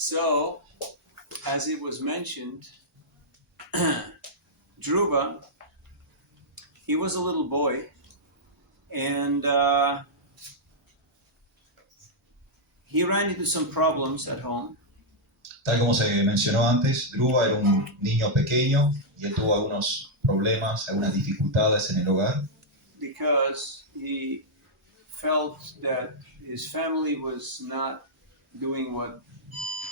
So, as it was mentioned, Dhruva, he was a little boy, and he ran into some problems at home. Tal como se mencionó antes, Dhruva era un niño pequeño y él tuvo algunos problemas, algunas dificultades en el hogar. Because he felt that his family was not doing what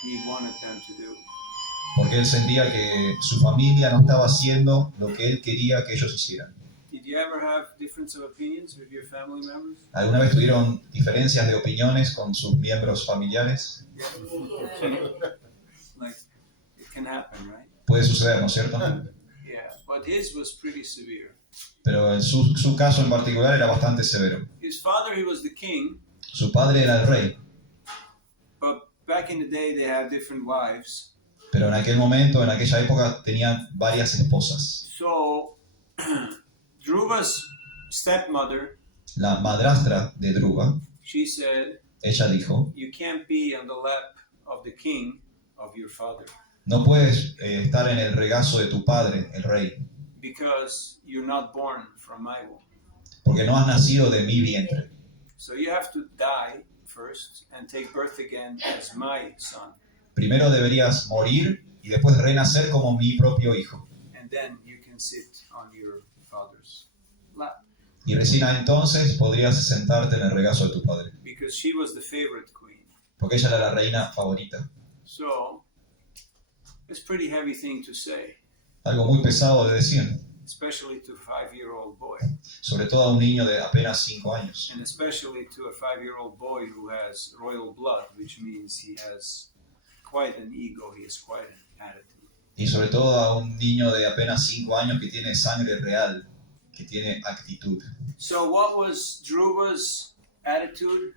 he wanted them to do. Porque él sentía que su familia no estaba haciendo lo que él quería que ellos hicieran. Did you ever have difference of opinions with your family members? ¿Alguna vez tuvieron diferencias de opiniones con sus miembros familiares? Like, it can happen, right? Puede suceder, ¿no es cierto? Yeah, but his was pretty severe. Pero en su caso en particular era bastante severo. His father, he was the king, Su padre era el rey, but back in the day they had different wives. pero en aquel momento, en aquella época, tenían varias esposas. So, Dhruva's stepmother, La madrastra de Dhruva, she said, ella dijo, you can't be on the lap of the king of your father no puedes estar en el regazo de tu padre, el rey, because you're not born from my womb. porque no has nacido de mi vientre. So you have to die first and take birth again as my son. Primero deberías morir y después renacer como mi propio hijo. And then you can sit on your father's lap. Y recién entonces podrías sentarte en el regazo de tu padre, Because she was the favorite queen. porque ella era la reina favorita. So, it's a pretty heavy thing to say, Algo muy pesado de decir, especially to a 5-year-old boy. sobre todo a un niño de apenas 5 años. And especially to a 5-year-old boy who has royal blood, which means he has quite an ego, he has quite an attitude. Y sobre todo a un niño de apenas 5 años que tiene sangre real, que tiene actitud. So what was Dhruva's attitude?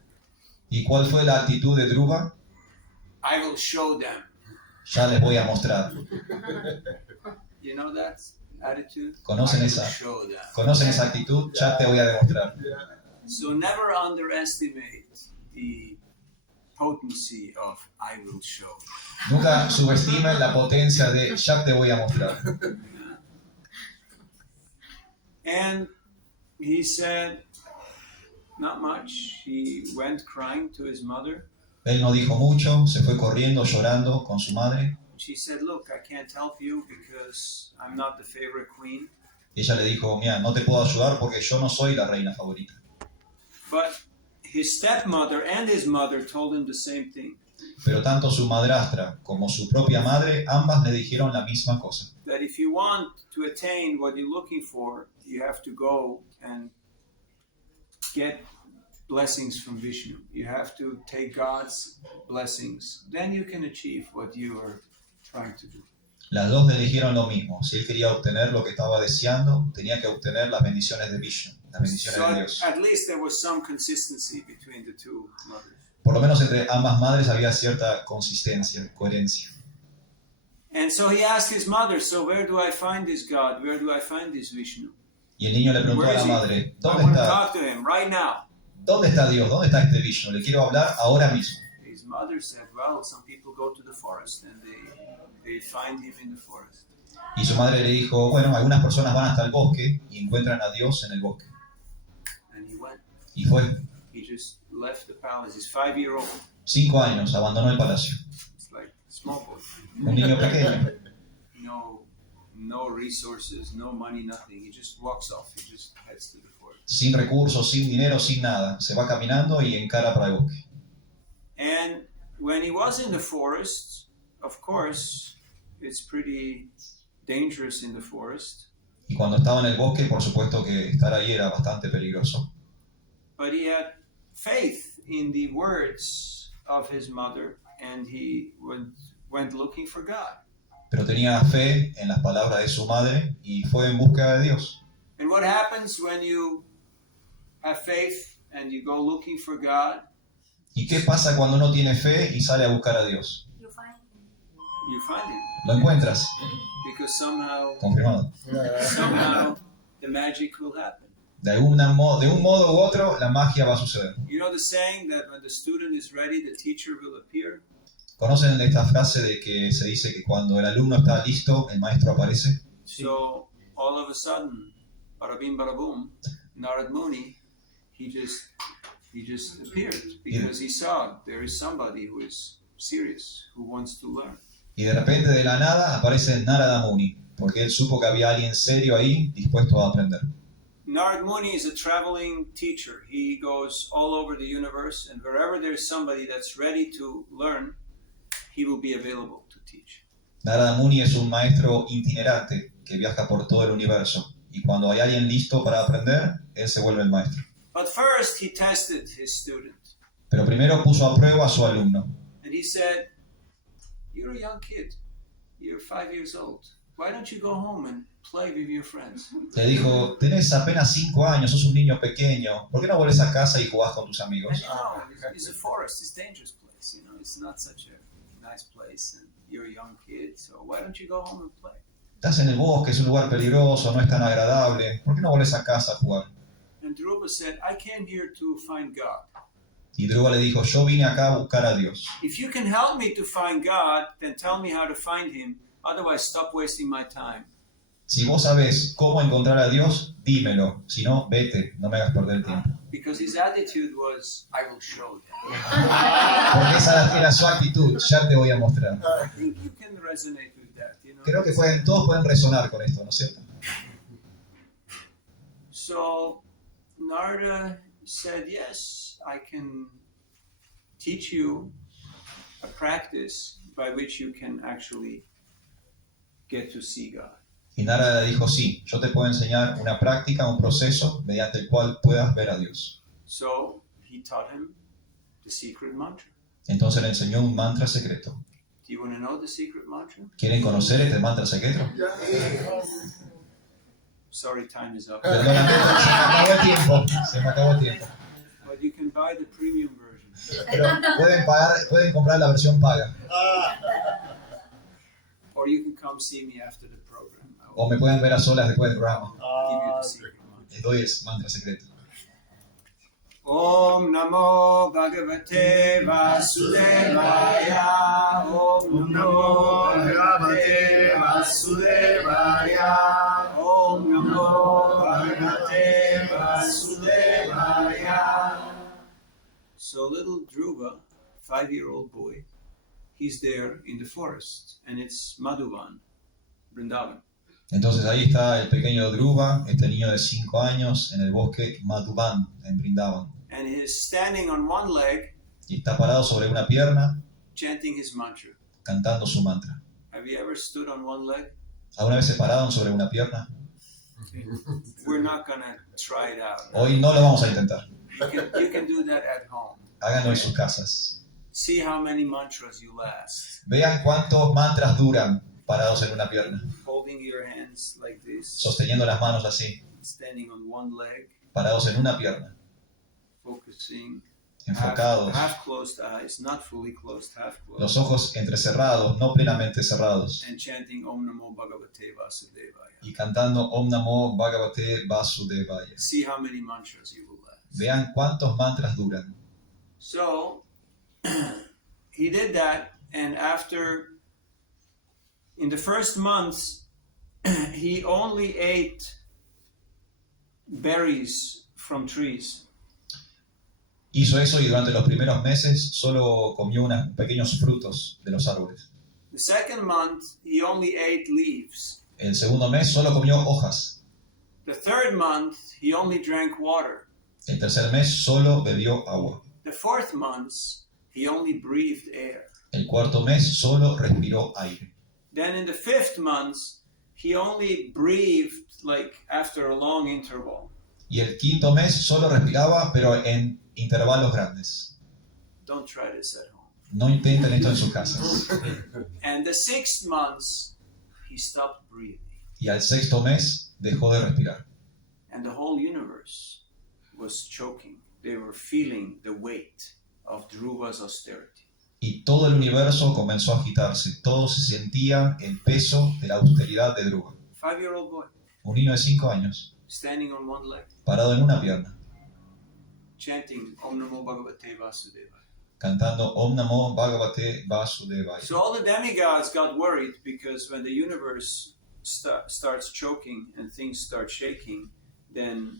¿Y cuál fue la actitud de Dhruva? I will show them. Ya les voy a mostrar. You know that attitude? ¿Conocen I will esa? show them. ¿Conocen esa actitud? Ya te voy a demostrar. So never underestimate the potency of I will show. Nunca subestimen la potencia de ya te voy a mostrar. And he said, not much. He went crying to his mother. Él no dijo mucho, se fue corriendo, llorando con su madre. She said, look, I can't help you because I'm not the favorite queen. Y ella le dijo, mira, no te puedo ayudar porque yo no soy la reina favorita. But his stepmother and his mother told him the same thing. Pero tanto su madrastra como su propia madre, ambas le dijeron la misma cosa. That if you want to attain what you're looking for, you have to go and get blessings from Vishnu. You have to take God's blessings. Then you can achieve what you are trying to do. Las dos le dijeron lo mismo. Si él quería obtener lo que estaba deseando, tenía que obtener las bendiciones de Vishnu, las bendiciones de Dios. So at least there was some consistency between the two mothers. Por lo menos entre ambas madres había cierta consistencia, coherencia. And so he asked his mother, so where do I find this God? Where do I find this Vishnu? Y el niño le preguntó Where a la is he? madre, I ¿dónde want to está? talk to him right now. ¿Dónde está Dios? ¿Dónde está este Vishnu? Le quiero hablar ahora mismo. His mother said, well, some people go to the forest and they find him in the forest. Y su madre le dijo, bueno, algunas personas van hasta el bosque y encuentran a Dios en el bosque. And he went. Y fue. He just left the palace. He's 5-year-old. 5 años, abandonó el palacio. It's like a small boy. Un niño pequeño. No resources, no money, nothing. He just walks off. He just heads to the forest. Sin recursos, sin dinero, sin nada. Se va caminando y encara para el bosque. And when he was in the forest, of course, it's pretty dangerous in the forest. Y cuando estaba en el bosque, por supuesto que estar ahí era bastante peligroso. But he had faith in the words of his mother, and he went looking for God. Pero tenía fe en las palabras de su madre y fue en búsqueda de Dios. And what happens when you have faith and you go looking for God? ¿Y qué pasa cuando uno tiene fe y sale a buscar a Dios? You find him. Lo encuentras. Because somehow Confirmado. the magic will happen. De un modo u otro, la magia va a suceder. You know the saying that when the student is ready, the teacher will appear? ¿Conocen esta frase de que se dice que cuando el alumno está listo, el maestro aparece? So all of a sudden, bada bing, bada boom, Narad Muni, he just appeared because he saw there is somebody who is serious, who wants to learn. Y de repente de la nada aparece Narada Muni, porque él supo que había alguien serio ahí dispuesto a aprender. Narad Muni is a traveling teacher. He goes all over the universe, and wherever there's somebody that's ready to learn, he will be available to teach. Narada Muni es un maestro itinerante que viaja por todo el universo, y cuando hay alguien listo para aprender, él se vuelve el maestro. But first, he tested his student. Pero primero puso a prueba a su alumno. And he said, "You're a young kid. You're 5 years old. Why don't you go home and play with your friends?" Le dijo, tenés apenas 5 años, sos un niño pequeño, ¿por qué no volvés a casa y jugás con tus amigos? And you know, it's a forest. It's a dangerous place. You know, it's not such a nice place. And you're a young kid, so why don't you go home and play? Estás en el bosque, es un lugar peligroso, no es tan agradable, ¿por qué no volvés a casa a jugar? And Dhruva said, "I came here to find God. Y Dhruva le dijo, yo vine acá a buscar a Dios. If you can help me to find God, then tell me how to find Him. Otherwise, stop wasting my time." Si vos sabés cómo encontrar a Dios, dímelo. Si no, vete, no me hagas perder el tiempo. Because his attitude was, "I will show them." Porque esa era su actitud, ya te voy a mostrar. I think you can resonate with that. You know? Creo que todos pueden resonar con esto, ¿no es cierto? So Narada said, "Yes, I can teach you a practice by which you can actually get to see God." Y Narada dijo, sí, yo te puedo enseñar una práctica, un proceso mediante el cual puedas ver a Dios. So he taught him the secret mantra. Entonces le enseñó un mantra secreto. Do you want to know the secret mantra? ¿Quieren conocer este mantra secreto? Sorry, time is up. Perdóname, se me acabó el tiempo. But you can buy the premium version. Pero pueden comprar la versión paga. Or you can come see me after the program. O me pueden ver a solas después del programa. Give you the secret mantra. Les doy el mantra secreto. Om Namo Bhagavate Vasudevaya. Om Namo Bhagavate Vasudevaya. Om Namo Bhagavate Vasudevaya. So little Dhruva, 5-year-old boy, he's there in the forest, and it's Madhuvan, Vrindavan. Entonces ahí está el pequeño Dhruva, este niño de 5 años, en el bosque Madhuvan, en Vrindavan. And he's standing on one leg, Y está parado sobre una pierna, chanting his mantra. cantando su mantra. Have you ever stood on one leg? ¿Alguna vez se pararon sobre una pierna? We're not going to try it out. Hoy no lo vamos a intentar. You can do that at home. Háganlo en sus casas. See how many mantras you last. Vean cuántos mantras duran parados en una pierna. Holding your hands like this, Sosteniendo las manos así, standing on one leg, parados en una pierna. focusing, Enfocados. half closed eyes, not fully closed, half closed, Los ojos entrecerrados, no plenamente cerrados. and chanting Om Namo Bhagavate Vasudevaya. Y cantando Om Namo Bhagavate Vasudevaya. See how many mantras you will last. Vean cuántos mantras duran. So, he did that, and in the first months, he only ate berries from trees. Hizo eso y durante los primeros meses solo comió unos pequeños frutos de los árboles. The second month, he only ate leaves. El segundo mes solo comió hojas. The third month, he only drank water. El tercer mes solo bebió agua. The fourth month, he only breathed air. El cuarto mes solo respiró aire. Then in the fifth month, he only breathed like after a long interval. Y el quinto mes solo respiraba, pero en intervalos grandes. Don't try this at home. No intenten esto en sus casas. And the sixth month, he stopped breathing. Y al sexto mes dejó de respirar. And the whole universe was choking. They were feeling the weight of Dhruva's austerity. Y todo el universo comenzó a agitarse. Todos sentían el peso de la austeridad de Dhruva. 5-year-old boy, Un niño de 5 años, standing on one leg, parado en una pierna, chanting Om Namo Bhagavate Vasudevaya. cantando Om Namo Bhagavate Vasudevaya. So all the demigods got worried because when the universe starts choking and things start shaking, then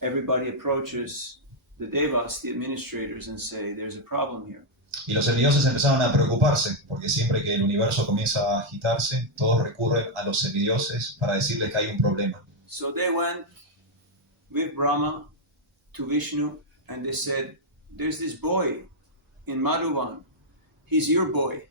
everybody approaches the devas, the administrators, and say, there's a problem here. Y los semidioses empezaron a preocuparse, porque siempre que el universo comienza a agitarse, todos recurren a los semidioses para decirles que hay un problema. So they went with Brahma to Vishnu and they said, there's this boy in Madhuvan. He's your boy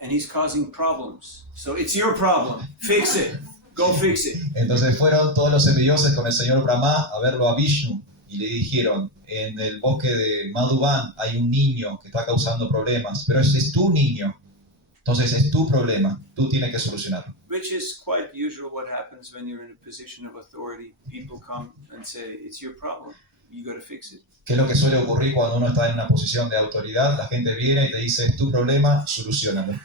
and he's causing problems. So it's your problem. Fix it. Go fix it. Entonces fueron todos los semidioses con el señor Brahma a verlo a Vishnu y le dijeron, en el bosque de Madhuvan hay un niño que está causando problemas, pero ese es tu niño. Entonces es tu problema, tú tienes que solucionarlo. Which is quite usual what happens when you're in a position of authority. People come and say, it's your problem. You got to fix it. ¿Qué es lo que suele ocurrir cuando uno está en una posición de autoridad? La gente viene y te dice, es tu problema, solucionalo.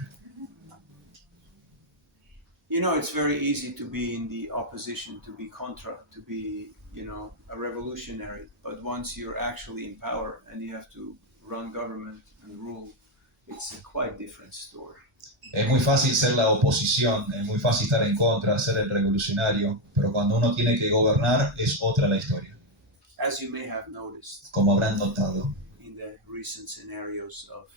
You know, it's very easy to be in the opposition, to be contra, to be, you know, a revolutionary. But once you're actually in power and you have to run government and rule, it's a quite different story. Es muy fácil ser la oposición, es muy fácil estar en contra, ser el revolucionario, pero cuando uno tiene que gobernar es otra la historia. As you may have noticed, Como habrán notado, in the recent scenarios of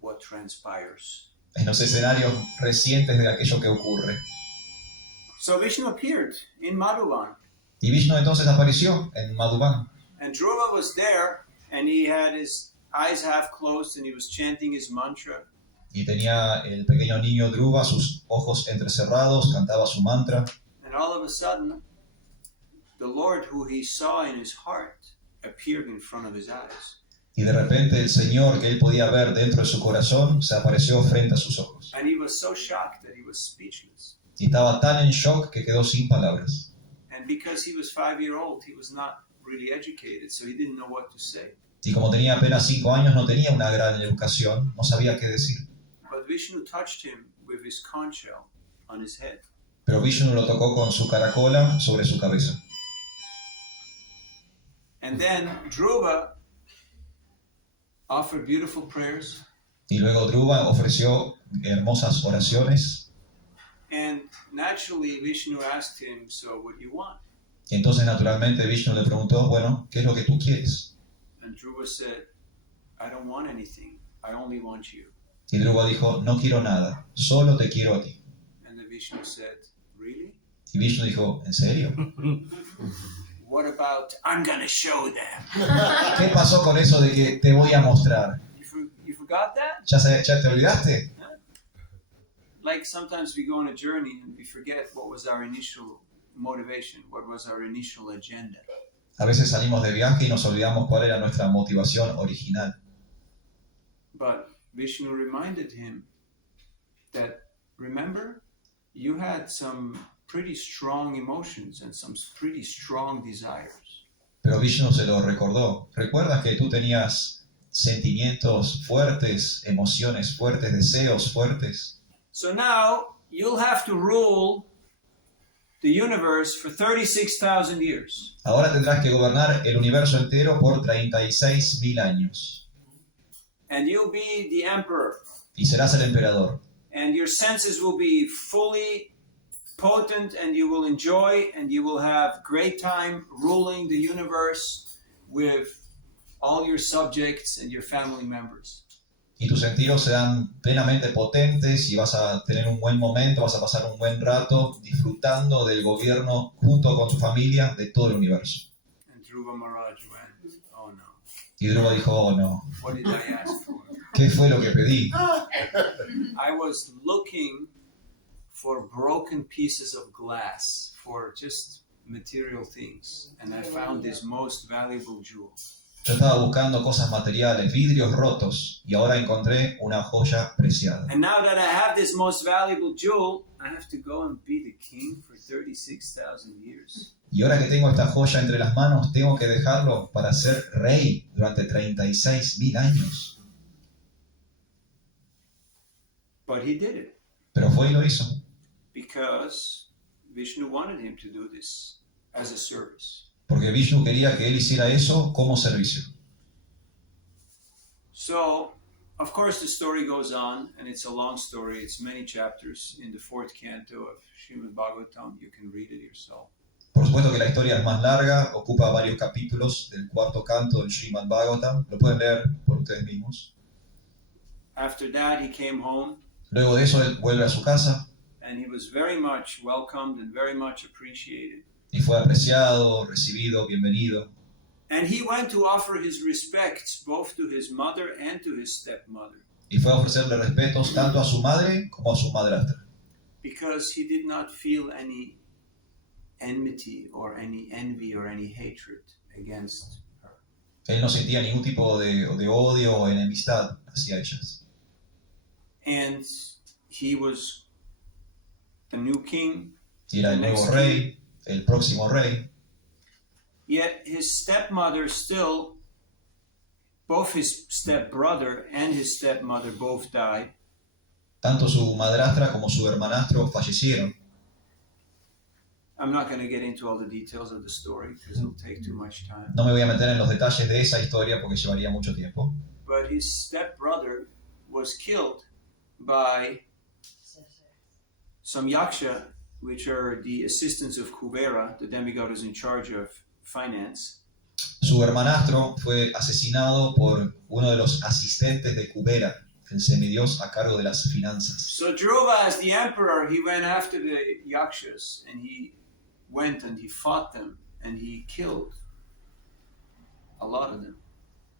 what transpires. en los escenarios recientes de aquello que ocurre. So Vishnu appeared in Madhuvan. Y Vishnu entonces apareció en Madhuvan. And Dhruva was there, and he had his eyes half closed, and he was chanting his mantra. Y tenía el pequeño niño Dhruva, sus ojos entrecerrados, cantaba su mantra. And all of a sudden, the Lord, who he saw in his heart, appeared in front of his eyes. Y de repente el Señor que él podía ver dentro de su corazón se apareció frente a sus ojos. And he was so shocked that he was speechless. Y estaba tan en shock que quedó sin palabras. And because he was 5-year-old, he was not really educated, so he didn't know what to say. Y como tenía apenas 5 años, no tenía una gran educación, no sabía qué decir. But Vishnu touched him with his conch shell on his head. Pero Vishnu lo tocó con su caracola sobre su cabeza. And then Dhruva offered beautiful prayers. Y luego Dhruva ofreció hermosas oraciones. And naturally, Vishnu asked him, so what do you want? Y entonces naturalmente Vishnu le preguntó, bueno, ¿qué es lo que tú quieres? And Dhruva said, I don't want anything. I only want you. Y Dhruva dijo, no quiero nada, solo te quiero a ti. And the Vishnu said, really? Y Vishnu dijo, ¿en serio? What about, I'm going to show them? ¿Qué pasó con eso de que te voy a mostrar? You forgot that? ¿Ya te olvidaste? Like sometimes we go on a journey and we forget what was our initial motivation, what was our initial agenda. A veces salimos de viaje y nos olvidamos cuál era nuestra motivación original. But Vishnu reminded him that, remember, you had some pretty strong emotions and some pretty strong desires. Pero Vishnu se lo recordó. ¿Recuerdas que tú tenías sentimientos fuertes, emociones fuertes, deseos fuertes? So now you'll have to rule the universe for 36,000 years. Ahora tendrás que gobernar el universo entero por 36.000 años. And you'll be the emperor. Y serás el emperador. And your senses will be fully potent, and you will enjoy, and you will have great time ruling the universe with all your subjects and your family members. Y tus sentidos serán plenamente potentes y vas a tener un buen momento, vas a pasar un buen rato disfrutando del gobierno junto con tu familia de todo el universo. And Dhurva Maharaja went, oh no. Y Dhruva dijo, oh no, What did I ask for? ¿qué fue lo que pedí? I was looking for broken pieces of glass, for just material things, and I found this most valuable jewel. Yo estaba buscando cosas materiales, vidrios rotos, y ahora encontré una joya preciada. And now that I have this most valuable jewel, I have to go and be the king for 36,000 years. Y ahora que tengo esta joya entre las manos, tengo que dejarlo para ser rey durante 36.000 años. But he did it Pero fue y lo hizo, because Vishnu wanted him to do this as a service. porque Vishnu quería que él hiciera eso como servicio. So, of course, the story goes on, and it's a long story. It's many chapters in the 4th canto of Srimad Bhagavatam. You can read it yourself. Por supuesto que la historia es más larga, ocupa varios capítulos del 4º canto del Srimad Bhagavatam. Lo pueden leer por ustedes mismos. After that, he came home. Luego de eso, él vuelve a su casa. And he was very much welcomed and very much appreciated. Y fue apreciado, recibido, bienvenido. And he went to offer his respects both to his mother and to his stepmother. Y fue a ofrecerle respetos tanto a su madre como a su madrastra. Because he did not feel any enmity or any envy or any hatred against her. Él no sentía ningún tipo de odio o enemistad hacia ellas. And he was the new king. Y era el nuevo rey, el próximo rey. Yet his stepmother still, both his stepbrother and his stepmother both died. Tanto su madrastra como su hermanastro fallecieron. I'm not going to get into all the details of the story because it'll take too much time. No me voy a meter en los detalles de esa historia porque llevaría mucho tiempo. But his stepbrother was killed by some yaksha, which are the assistants of Kubera, the demigod who's in charge of finance. Su hermanastro fue asesinado por uno de los asistentes de Kubera, el semidios a cargo de las finanzas. So Dhruva, as the emperor, he went after the yakshas and he went and he fought them and he killed a lot of them.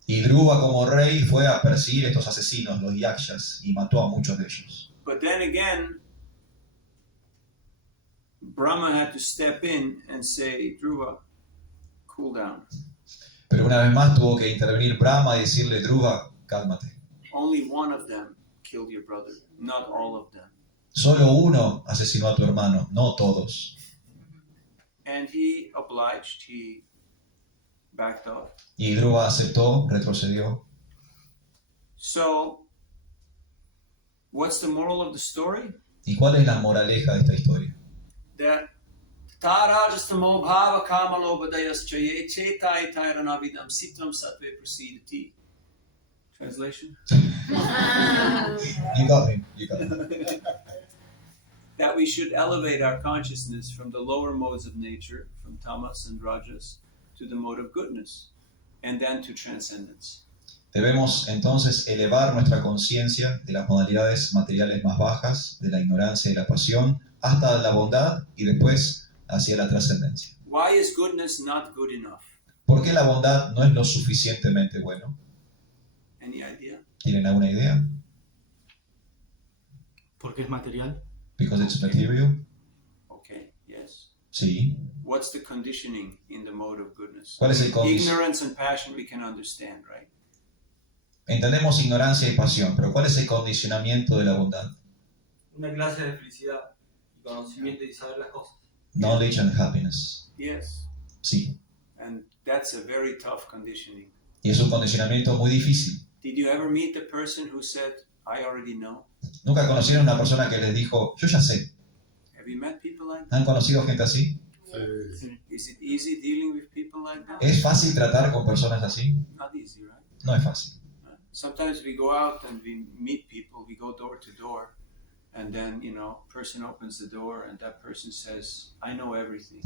Y Dhruva como rey fue a perseguir estos asesinos, los yakshas, y mató a muchos de ellos. But then again, Brahma had to step in and say, Dhruva, cool down. Pero una vez más tuvo que intervenir Brahma y decirle, Dhruva, cálmate. Only one of them killed your brother, not all of them. Solo uno asesinó a tu hermano, no todos. And he obliged, he backed off. Y Dhruva aceptó, retrocedió. So, what's the moral of the story? ¿Y cuál es la moraleja de esta historia? That tarajastamo bhava kamalobadayas chaye chetai tairanavidam sitvam satve prasidati. Translation? You got me, you got me. That we should elevate our consciousness from the lower modes of nature, from tamas and rajas, to the mode of goodness, and then to transcendence. Debemos entonces elevar nuestra conciencia de las modalidades materiales más bajas, de la ignorancia y la pasión, hasta la bondad y después hacia la trascendencia. Why is goodness not good enough? ¿Por qué la bondad no es lo suficientemente bueno? Any idea? ¿Tienen alguna idea? Porque es material. Because it's material? Okay, yes. Sí. What's the conditioning in the mode of goodness? ¿Cuál es el Ignorance and passion we can understand, right? Entendemos ignorancia y pasión, pero ¿cuál es el condicionamiento de la bondad? Una clase de felicidad y conocimiento y saber las cosas. Knowledge and happiness. Yes. Sí. And that's a very tough conditioning. Y es un condicionamiento muy difícil. Did you ever meet the person who said, I already know? ¿Nunca conocieron a una persona que les dijo, yo ya sé? Have you met people like that? ¿Han conocido gente así? Is it easy dealing with people like that? ¿Es fácil tratar con personas así? Not easy, right? No es fácil. Sometimes we go out and we meet people, we go door to door, and then, person opens the door and that person says, I know everything.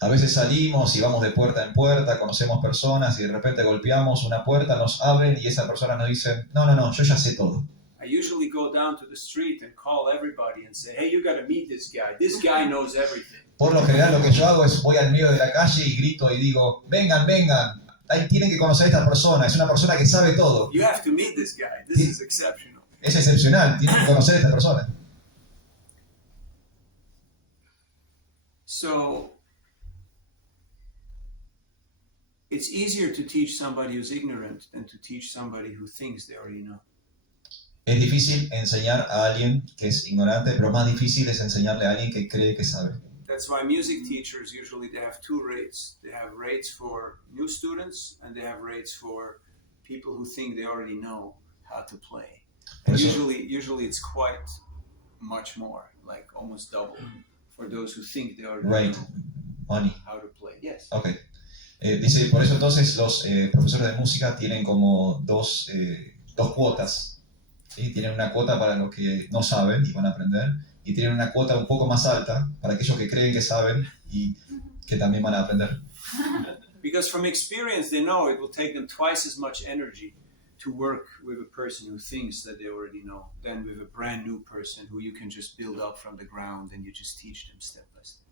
A veces salimos y vamos de puerta en puerta, conocemos personas y de repente golpeamos una puerta, nos abren y esa persona nos dice, no, yo ya sé todo. I usually go down to the street and call everybody and say, hey, you got to meet this guy. This guy knows everything. Por lo general lo que yo hago es voy al medio de la calle y grito y digo, vengan, ahí tienen que conocer a esta persona, es una persona que sabe todo. You have to meet this guy. This is exceptional. Es excepcional, tienen que conocer a esta persona. So, it's easier to teach somebody who's ignorant than to teach somebody who thinks they already know. Es difícil enseñar a alguien que es ignorante, pero más difícil es enseñarle a alguien que cree que sabe. That's why music teachers usually they have two rates. They have rates for new students and they have rates for people who think they already know how to play. And usually it's quite much more, like almost double, for those who think they already know money. How to play. Yes. Okay. Dice, por eso entonces los profesores de música tienen como dos dos cuotas. ¿Sí? Tienen una cuota para los que no saben y van a aprender, y tienen una cuota un poco más alta para aquellos que creen que saben y que también van a aprender. Because from experience, they know it will take them twice as much energy to work with a person who thinks that they already know than with a brand new person who you can just build up from the ground and you just teach them step by step.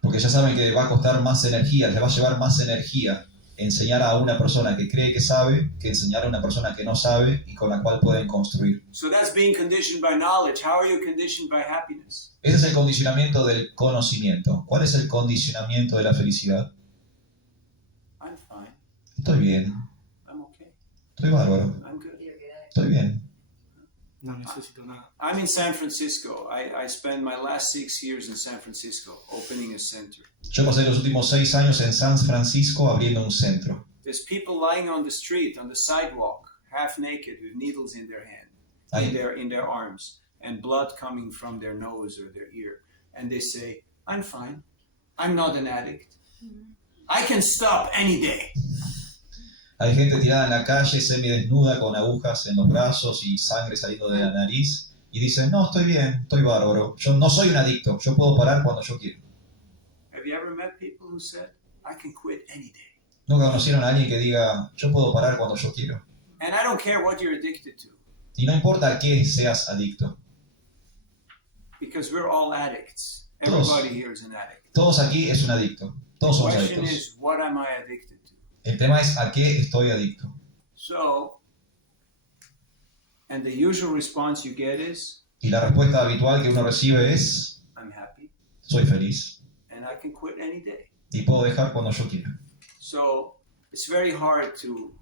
Porque ya saben que va a costar más energía, les va a llevar más energía enseñar a una persona que cree que sabe que enseñar a una persona que no sabe y con la cual pueden construir. So that's being conditioned by knowledge. How are you conditioned by happiness? Ese es el condicionamiento del conocimiento. ¿Cuál es el condicionamiento de la felicidad? I'm fine. Estoy bien, I'm okay. estoy bárbaro, I'm good. estoy bien. No necesito nada. I'm in San Francisco. I spent my last 6 years in San Francisco opening a center. Yo pasé los últimos 6 años en San Francisco abriendo un centro. There's people lying on the street, on the sidewalk, half naked with needles in their hand, Ahí. in their arms, and blood coming from their nose or their ear. And they say, I'm fine. I'm not an addict. I can stop any day. Hay gente tirada en la calle, semidesnuda, con agujas en los brazos y sangre saliendo de la nariz. Y dicen, no, estoy bien, estoy bárbaro. Yo no soy un adicto, yo puedo parar cuando yo quiero. Have you ever met people who said, I can quit any day? Nunca conocieron a alguien que diga, yo puedo parar cuando yo quiero. And I don't care what you're addicted to, Y no importa a qué seas adicto. because we're all addicts. Todos. Everybody here is an addict. Todos aquí es un adicto. Todos The somos question adictos. is, what am I addicted to? El tema es a qué estoy adicto. So, and the usual response you get is, Y la respuesta habitual que uno recibe es, I'm happy soy feliz. and I can quit any day. Y puedo dejar cuando yo quiera. So, it's very hard to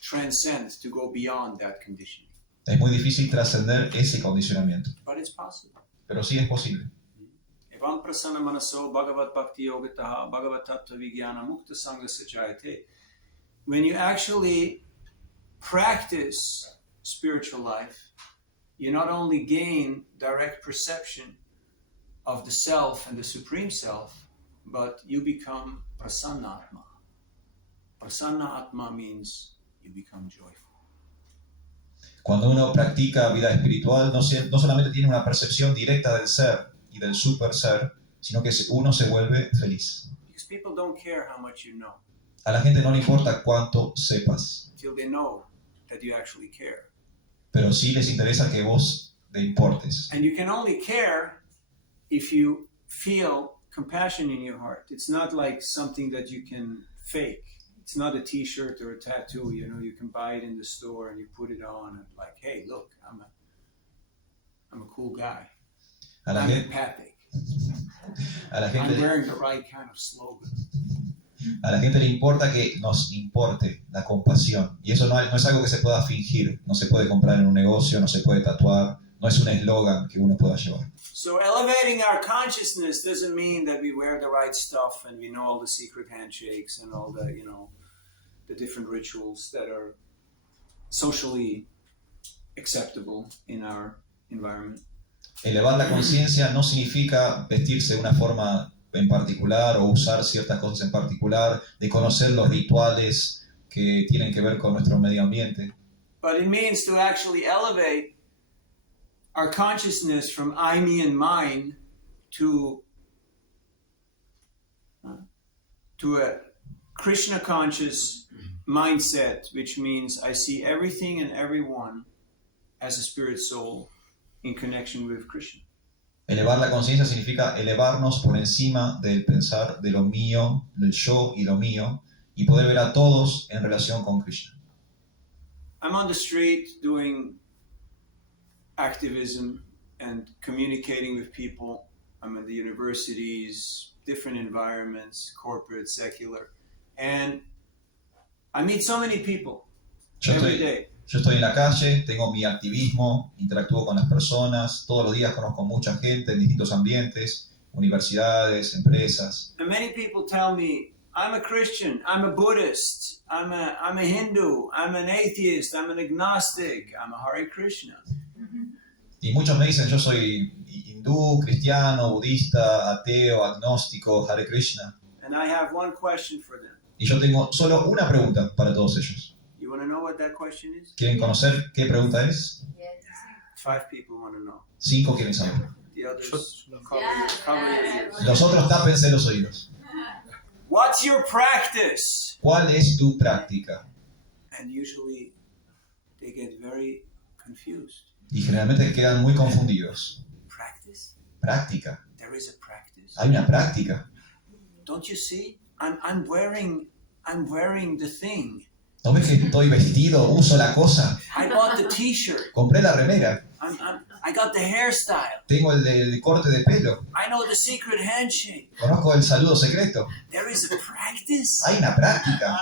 transcend, to go beyond that conditioning. Es muy difícil trascender ese condicionamiento. But it's possible. Pero sí es posible. Evam prasana manaso bhagavat bhakti yogataha bhagavat tattva vijnana mukta sangha sajayate. When you actually practice spiritual life, you not only gain direct perception of the self and the supreme self, but you become prasanna atma. Prasanna atma means you become joyful. Cuando uno practica vida espiritual, no solamente tiene una percepción directa del ser y del super ser, sino que uno se vuelve feliz. Because people don't care how much you know A la gente no le importa cuánto sepas, until they know that you actually care. pero sí les interesa que vos le importes. And you can only care if you feel compassion in your heart. It's not like something that you can fake. It's not a t-shirt or a tattoo, you know, you can buy it in the store and you put it on and like, hey, look, I'm a cool guy. A la I'm gente, empathic. a la I'm gente, wearing the right kind of slogan. a la gente le importa que nos importe la compasión. Y eso no es algo que se pueda fingir. No se puede comprar en un negocio, no se puede tatuar. No es un eslogan que uno pueda llevar. So elevating our consciousness doesn't mean that we wear the right stuff and we know all the secret handshakes and all the, you know, the different rituals that are socially acceptable in our environment. Elevar la conciencia no significa vestirse de una forma en particular o usar ciertas cosas en particular, de conocer los rituales que tienen que ver con nuestro medio ambiente. But it means to actually elevate our consciousness from I, me, and mine to a Krishna conscious mindset, which means I see everything and everyone as a spirit soul in connection with Krishna. Elevar la conciencia significa elevarnos por encima del pensar de lo mío, del yo y lo mío, y poder ver a todos en relación con Krishna. I'm on the street doing activism and communicating with people. I'm at the universities, different environments, corporate, secular, and I meet so many people every day. Yo estoy en la calle, tengo mi activismo, interactúo con las personas, todos los días conozco mucha gente en distintos ambientes, universidades, empresas. And many people tell me, I'm a Christian, I'm a Buddhist, I'm a Hindu, I'm an atheist, I'm an agnostic, I'm a Hare Krishna. Y muchos me dicen, yo soy hindú, cristiano, budista, ateo, agnóstico, Hare Krishna. And I have one question for them. Y yo tengo solo una pregunta para todos ellos. You want to know what that question is? ¿Quieren conocer qué pregunta es? 5 people want to know. 5 quieren saber. The others cover your ears. Los otros tápense los oídos. What's your practice? ¿Cuál es tu práctica? And usually they get very confused. Y generalmente quedan muy confundidos. Practice? Práctica. There is a practice. Hay una práctica. Don't you see? I'm wearing the thing. ¿No ves que estoy vestido? Uso la cosa. I bought the t-shirt. Compré la remera. I got the hairstyle. Tengo el corte de pelo. I know the secret handshake. Conozco el saludo secreto. There is a practice. Hay una práctica.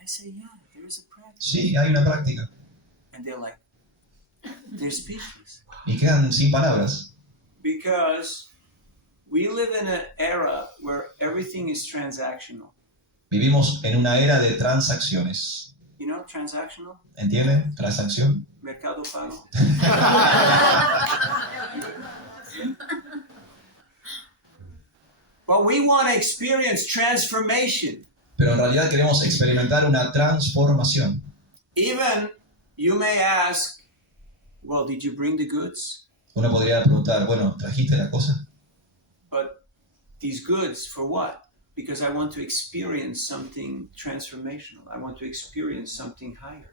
I say, yeah, there is a practice. Sí, hay una práctica. And they're speechless. Y quedan sin palabras. Because we live in an era where everything is transactional. Vivimos en una era de transacciones. You know, transactional? ¿Entienden? Transacción. Mercado Pago. But we want to experience transformation. Pero en realidad queremos experimentar una transformación. Even you may ask, well, did you bring the goods? Uno podría preguntar, bueno, ¿trajiste la cosa? But these goods, for what? Because I want to experience something transformational. I want to experience something higher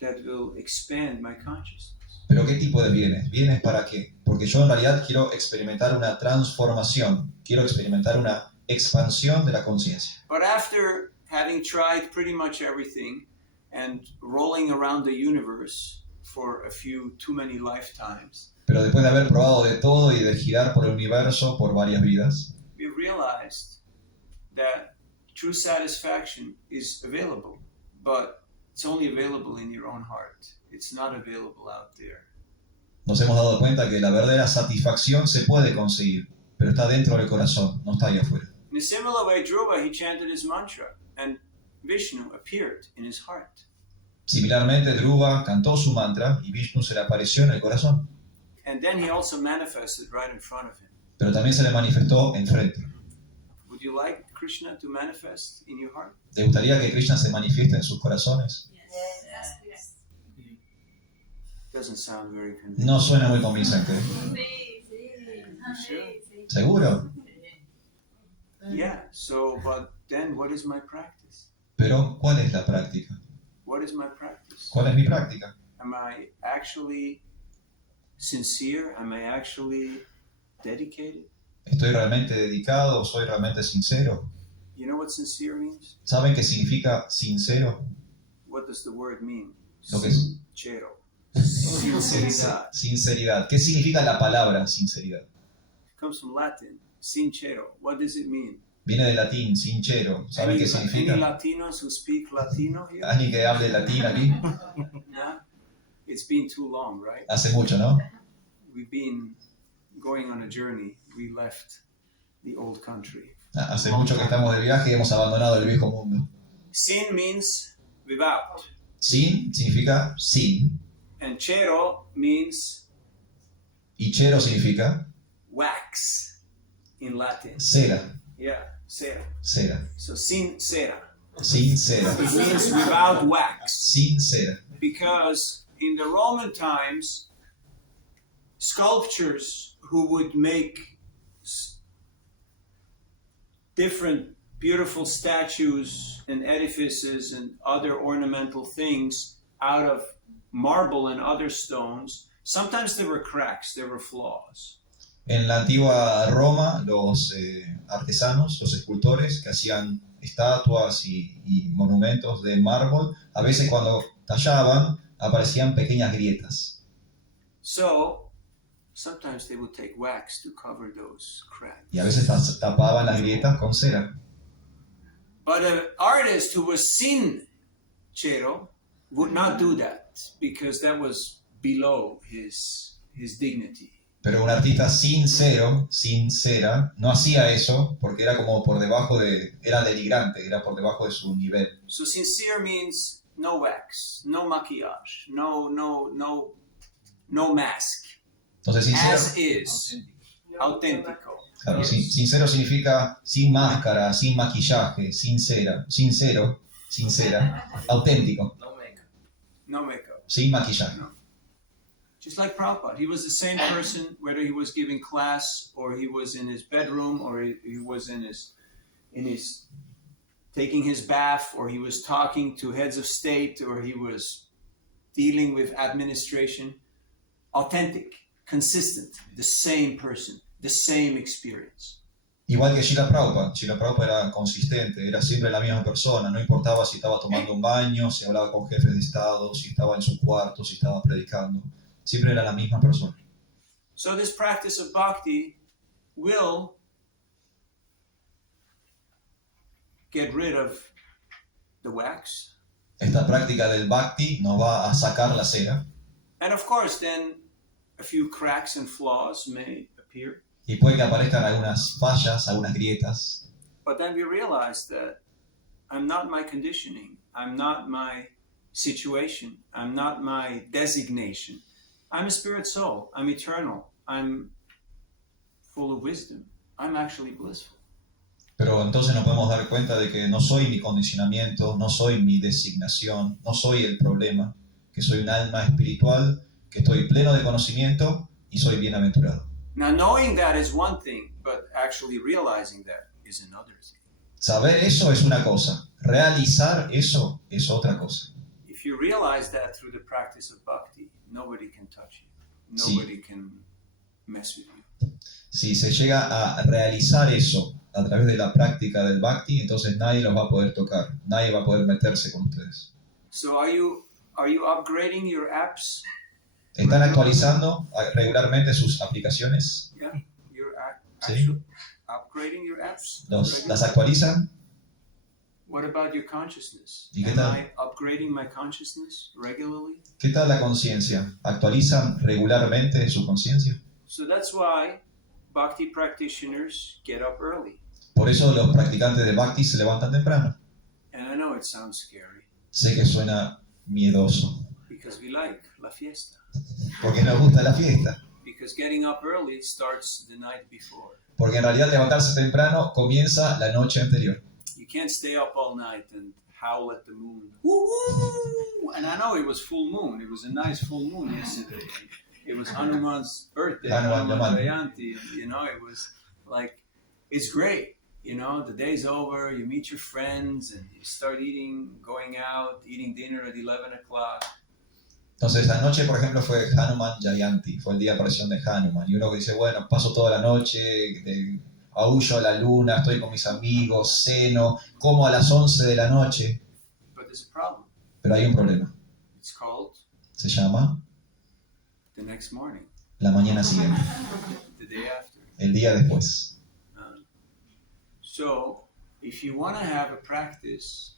that will expand my consciousness. ¿Pero qué tipo de bienes? ¿Bienes para qué? Porque yo en realidad quiero experimentar una transformación. Quiero experimentar una expansión de la conciencia. But after having tried pretty much everything and rolling around the universe for too many lifetimes, Pero después de haber probado de todo y de girar por el universo por varias vidas, we realized that true satisfaction is available, but it's only available in your own heart. It's not available out there. nos hemos dado cuenta que la verdadera satisfacción se puede conseguir, pero está dentro del corazón, no está ahí afuera. In a similar way, Dhruva, he chanted his mantra, and Vishnu appeared in his heart. Similarmente, Dhruva cantó su mantra y Vishnu se le apareció en el corazón, And then he also manifested right in front of him. pero también se le manifestó enfrente. Would you like Krishna to manifest in your heart? ¿Te gustaría que Krishna se manifieste en sus corazones? Doesn't sound very convincing. No suena muy convincente. Sure? ¿Seguro? Yeah, but then what is my practice? Pero, ¿cuál es la práctica? What is my practice? ¿Cuál es mi práctica? Am I actually sincere? Am I actually dedicated? ¿Estoy realmente dedicado? ¿Soy realmente sincero? You know what sincere means? ¿Saben qué significa sincero? What does the word mean? Lo que es Sincero. Sinceridad. sinceridad. ¿Qué significa la palabra sinceridad? It comes from Latin. Sincero. What does it mean? Viene del latín, sincero. ¿Saben qué Any significa? Latinos who speak Latino here? ¿Alguien que hable latín aquí? Yeah? It's been too long, right? Hace mucho, ¿no? We've been going on a journey. We left the old country. Hace mucho que estamos de viaje y hemos abandonado el viejo mundo. Sin means without. Sin significa sin. And chero means Y chero significa wax in Latin. cera. Yeah, cera. Cera. So sin cera. Sincera. It means without wax. Sincera. Because in the Roman times, sculptures who would make different beautiful statues and edifices and other ornamental things out of marble and other stones, sometimes there were cracks, there were flaws. En la antigua Roma, los artesanos, los escultores que hacían estatuas y monumentos de mármol, a veces cuando tallaban aparecían pequeñas grietas. So, sometimes they would take wax to cover those cracks. Y a veces tapaban las grietas con cera. But an artist who was sin chero would not do that because that was below his dignity. Pero un artista sincero, sincera, no hacía eso porque era como por debajo era denigrante, era por debajo de su nivel. So sincere means no wax, no maquillage, no mask. Entonces sincero, As is, auténtico. claro, sincero significa sin máscara, sin maquillaje, sincero, sincera, auténtico. No makeup. sin maquillaje. No. Just like Prabhupada. He was the same person whether he was giving class or he was in his bedroom or he was in his taking his bath or he was talking to heads of state or he was dealing with administration. Authentic, consistent, the same person, the same experience. Igual que Srila Prabhupada. Srila Prabhupada era consistente, era siempre la misma persona, no importaba si estaba tomando un baño, si hablaba con jefes de estado, si estaba en su cuarto, si estaba predicando. Siempre era la misma persona. So this practice of bhakti will get rid of the wax. Esta práctica del bhakti nos va a sacar la cera. And of course, then a few cracks and flaws may appear. Y puede que aparezcan algunas fallas, algunas grietas. But then we realize that I'm not my conditioning. I'm not my situation. I'm not my designation. I'm a spirit soul. I'm eternal. I'm full of wisdom. I'm actually blissful. Pero entonces nos podemos dar cuenta de que no soy mi condicionamiento, no soy mi designación, no soy el problema, que soy un alma espiritual, que estoy pleno de conocimiento y soy bienaventurado. Now, knowing that is one thing, but actually realizing that is another thing. Saber eso es una cosa, realizar eso es otra cosa. If you realize that through the practice of bhakti, nobody can touch you. Sí. Nobody can mess with you. Si se llega a realizar eso a través de la práctica del bhakti, entonces nadie los va a poder tocar, nadie va a poder meterse con ustedes. So are you upgrading your apps? ¿Están actualizando regularmente sus aplicaciones? Yeah, you're Sí. actually upgrading your apps. ¿Las actualizan? What about your consciousness? ¿Y qué Am tal? I upgrading my consciousness regularly? ¿Qué tal la conciencia? ¿Actualizan regularmente su conciencia? So that's why bhakti practitioners get up early. Por eso los practicantes de bhakti se levantan temprano. And I know it sounds scary Sé que suena miedoso, because we like la fiesta. porque nos gusta la fiesta. Because getting up early starts the night before. Porque en realidad levantarse temprano comienza la noche anterior. You can't stay up all night and howl at the moon. Woo woo! And I know it was full moon. It was a nice full moon yesterday. It was Hanuman's birthday, Hanuman Jayanti. You know, it was like, it's great. You know, the day's over, you meet your friends and you start going out, eating dinner at 11 o'clock. Entonces, la noche, por ejemplo, fue Hanuman Jayanti, fue el día de aparición de Hanuman. Y uno que dice, bueno, paso toda la noche, aúllo a la luna, estoy con mis amigos, ceno, como a las 11 de la noche. But there's a problem. Pero hay un problema. It's called Se llama the next morning, la mañana siguiente, the day after. el día después. So, if you want to have a practice,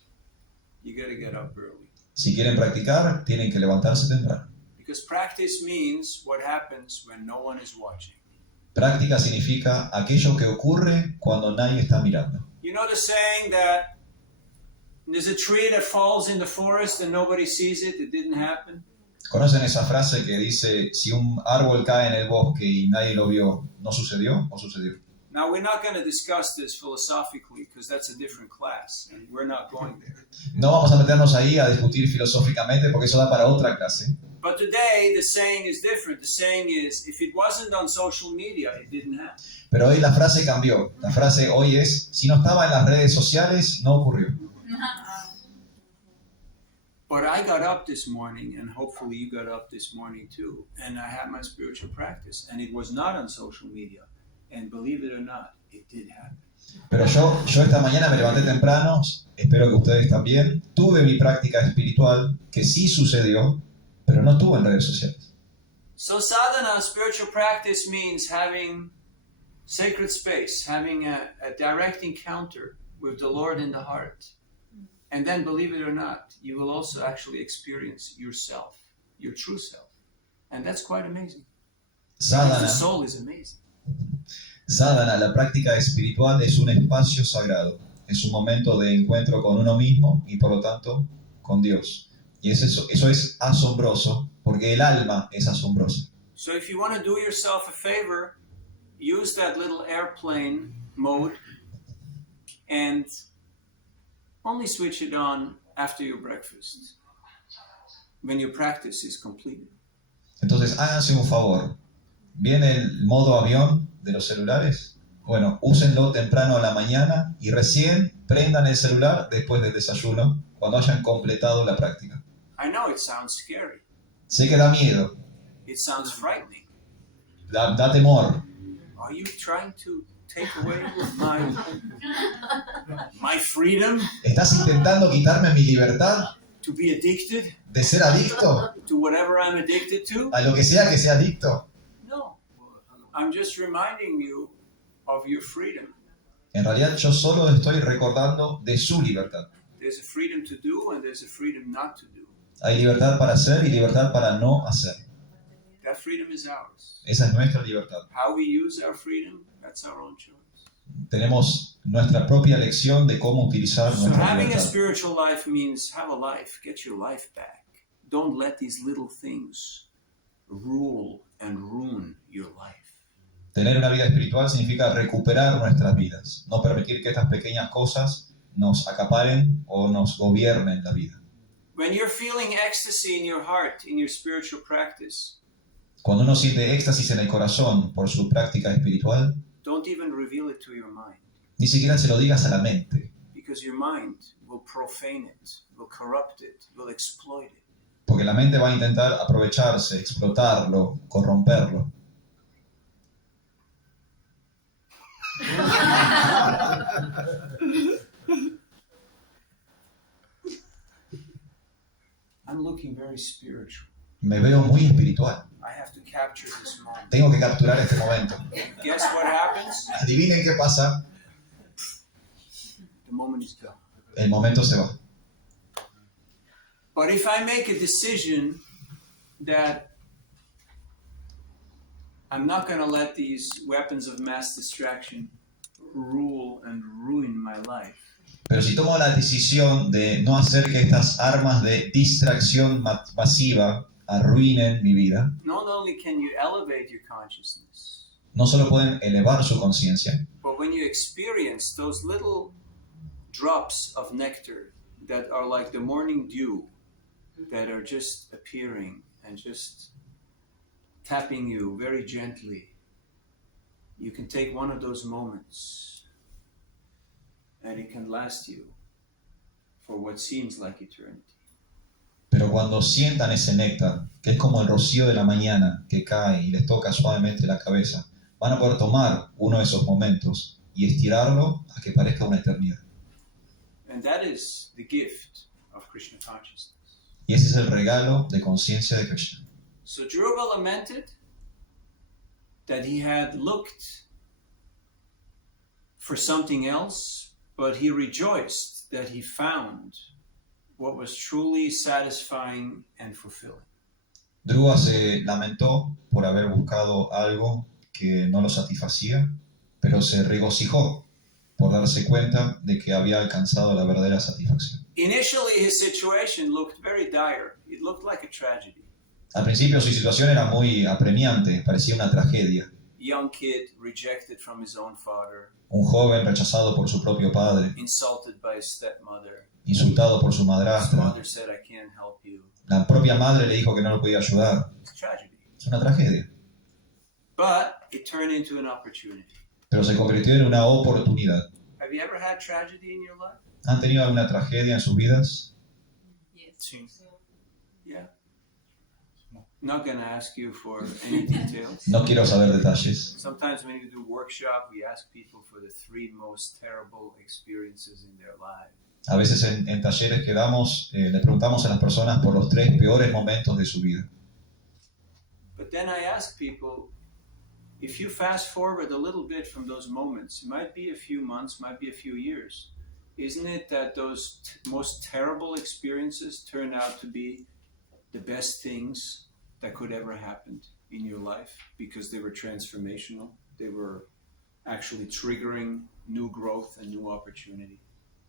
you got to get up early. Si quieren practicar, tienen que levantarse temprano. Because practice means what happens when no one is watching. Práctica significa aquello que ocurre cuando nadie está mirando. You know the saying that there's a tree that falls in the forest and nobody sees it, it didn't happen? ¿Conocen esa frase que dice, si un árbol cae en el bosque y nadie lo vio, ¿no sucedió o sucedió? Now, we're not going to discuss this philosophically because that's a different class and we're not going there. No vamos a meternos ahí a discutir filosóficamente porque eso da para otra clase. But today, the saying is different. The saying is, if it wasn't on social media, it didn't happen. Pero hoy la frase cambió. La frase hoy es, si no estaba en las redes sociales, no ocurrió. But I got up this morning, and hopefully you got up this morning too, and I had my spiritual practice, and it was not on social media. And believe it or not, it did happen. Pero yo esta mañana me levanté temprano, espero que ustedes también. Tuve mi práctica espiritual, que sí sucedió, pero no estuvo en redes sociales. So sadhana, spiritual practice, means having sacred space, having a direct encounter with the Lord in the heart. And then, believe it or not, you will also actually experience yourself, your true self. And that's quite amazing. Sadhana, The soul is amazing. sadhana, la práctica espiritual, es un espacio sagrado. Es un momento de encuentro con uno mismo y por lo tanto con Dios. Y eso es asombroso porque el alma es asombrosa. So if you want to do yourself a favor, use that little airplane mode and only switch it on after your breakfast. when your practice is completed. Entonces háganse un favor. ¿Viene el modo avión de los celulares? Bueno, úsenlo temprano a la mañana y recién prendan el celular después del desayuno, cuando hayan completado la práctica. I know it sounds scary. Sé que da miedo, It sounds frightening. da temor. Are you trying to take away my freedom ¿Estás intentando quitarme mi libertad to be addicted de ser adicto to whatever I'm addicted to? a lo que sea adicto? No. I'm just reminding you of your freedom. En realidad yo solo estoy recordando de su libertad. There's a freedom to do and there's a freedom not to do. Hay libertad para hacer y libertad para no hacer. That freedom is ours. Esa es nuestra libertad. How we use our freedom, that's our own choice. Tenemos nuestra propia elección de cómo utilizar So nuestra having a libertad. spiritual life means have a life, get your life back. Don't let these little things rule and ruin your life. Tener una vida espiritual significa recuperar nuestras vidas, no permitir que estas pequeñas cosas nos acaparen o nos gobiernen la vida. When you're feeling ecstasy in your heart, in your spiritual practice, Cuando uno siente éxtasis en el corazón por su práctica espiritual, don't even reveal it to your mind, ni siquiera se lo digas a la mente, because your mind will profane it, will corrupt it, will exploit it. porque la mente va a intentar aprovecharse, explotarlo, corromperlo. I'm looking very spiritual. Me veo muy espiritual. I have to capture this moment. Tengo que capturar este momento. Guess what happens? Adivinen qué pasa. The moment is gone. El momento se va. But if I make a decision that I'm not going to let these weapons of mass distraction rule and ruin my life, Pero si tomo la decisión de no hacer que estas armas de distracción masiva arruinen mi vida, not only can you elevate your consciousness, no solo pueden elevar su conciencia, but when you experience those little drops of nectar that are like the morning dew, that are just appearing and just tapping you very gently, you can take one of those moments and it can last you for what seems like eternity. pero cuando sientan ese néctar, que es como el rocío de la mañana que cae y les toca suavemente la cabeza, van a poder tomar uno de esos momentos y estirarlo a que parezca una eternidad. And that is the gift of Krishna consciousness. Y ese es el regalo de conciencia de Krishna. So Dhruva lamented that he had looked for something else, but he rejoiced that he found what was truly satisfying and fulfilling. Dhruva se lamentó por haber buscado algo que no lo satisfacía, pero se regocijó por darse cuenta de que había alcanzado la verdadera satisfacción. Initially, his situation looked very dire. It looked like a tragedy. Al principio su situación era muy apremiante, parecía una tragedia. Young kid rejected from his own father, Un joven rechazado por su propio padre, insulted by his stepmother. insultado por su His madrastra. mother said, "I can't help you." La propia madre le dijo que no lo podía ayudar. It's a tragedy. Es una tragedia. But it turned into an opportunity. Pero se convirtió en una oportunidad. Have you ever had tragedy in your life? ¿Han tenido alguna tragedia en sus vidas? Yeah. Not going to ask you for any details. No quiero saber detalles. Sometimes when you do workshop, we ask people for the 3 most terrible experiences in their lives. A veces en talleres que damos, le preguntamos a las personas por los 3 peores momentos de su vida. But then I ask people, if you fast forward a little bit from those moments, it might be a few months, might be a few years. Isn't it that those most terrible experiences turn out to be the best things that could ever happen in your life because they were transformational? They were actually triggering new growth and new opportunity.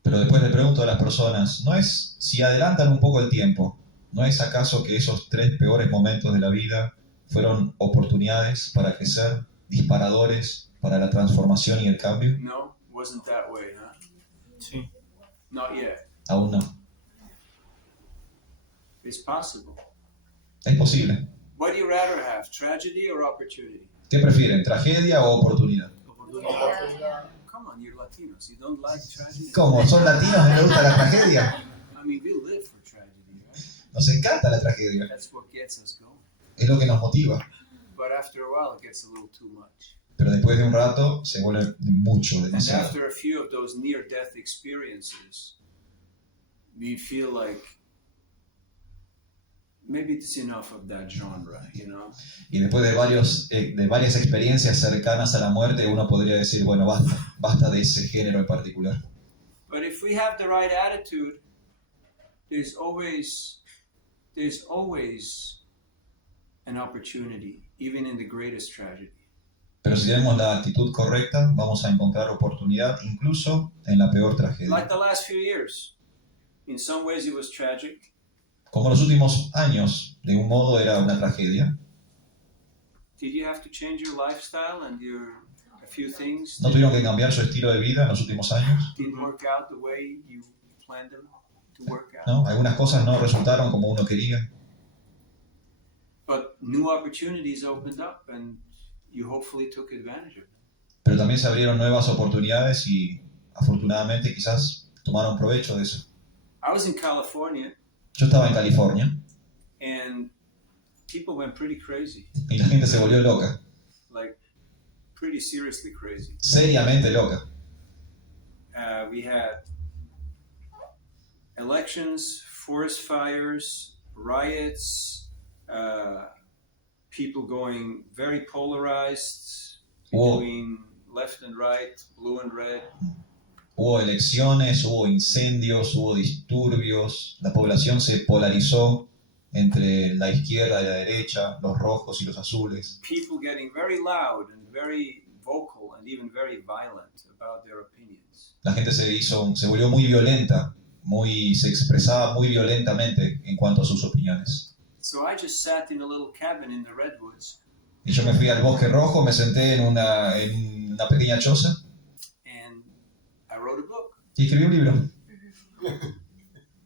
Pero después le pregunto a las personas, ¿no es, si adelantan un poco el tiempo, ¿no es acaso que esos 3 peores momentos de la vida fueron oportunidades para crecer, disparadores para la transformación y el cambio? No, wasn't that way, huh? Sí. Not yet. Aún no. It's possible. Es posible. What do you rather have, tragedy or opportunity? ¿Qué prefieren, tragedia o oportunidad? Come on, you're Latinos. You don't like tragedy? ¿Cómo? ¿Son latinos y les gusta la tragedia? I mean, we live for tragedy, right? Nos encanta la tragedia. That's what gets us going. Es lo que nos motiva. But after a while, it gets a little too much. Pero después de un rato se vuelve mucho, And demasiado. after a few of those near-death experiences, we feel like maybe it's enough of that genre, you know? Y después de varias experiencias cercanas a la muerte, uno podría decir, bueno, basta de ese género en particular. But if we have the right attitude, there's always an opportunity, even in the greatest tragedy. Pero si tenemos la actitud correcta, vamos a encontrar oportunidad incluso en la peor tragedia. Like the last few years. In some ways it was tragic. Como los últimos años, de un modo era una tragedia. Did you have to change your lifestyle and a few things ¿No tuvieron que cambiar su estilo de vida en los últimos años? didn't work out the way you planned them to work out? ¿No? Algunas cosas no resultaron como uno quería. But new opportunities opened up and you hopefully took advantage of them. Pero también se abrieron nuevas oportunidades y afortunadamente quizás tomaron provecho de eso. I was in California Yo estaba en California and people went pretty crazy, y la gente se volvió loca, like pretty seriously crazy. seriamente loca. We had elections, forest fires, riots, people going very polarized between left and right, blue and red. Hubo elecciones, hubo incendios, hubo disturbios, la población se polarizó entre la izquierda y la derecha, los rojos y los azules. People getting very loud and very vocal and even very violent about their opinions. La gente se volvió muy violenta, se expresaba muy violentamente en cuanto a sus opiniones. So I just sat in a little cabin in the redwoods Y yo me fui al bosque rojo, me senté en una pequeña choza and I wrote a book. y escribí un libro.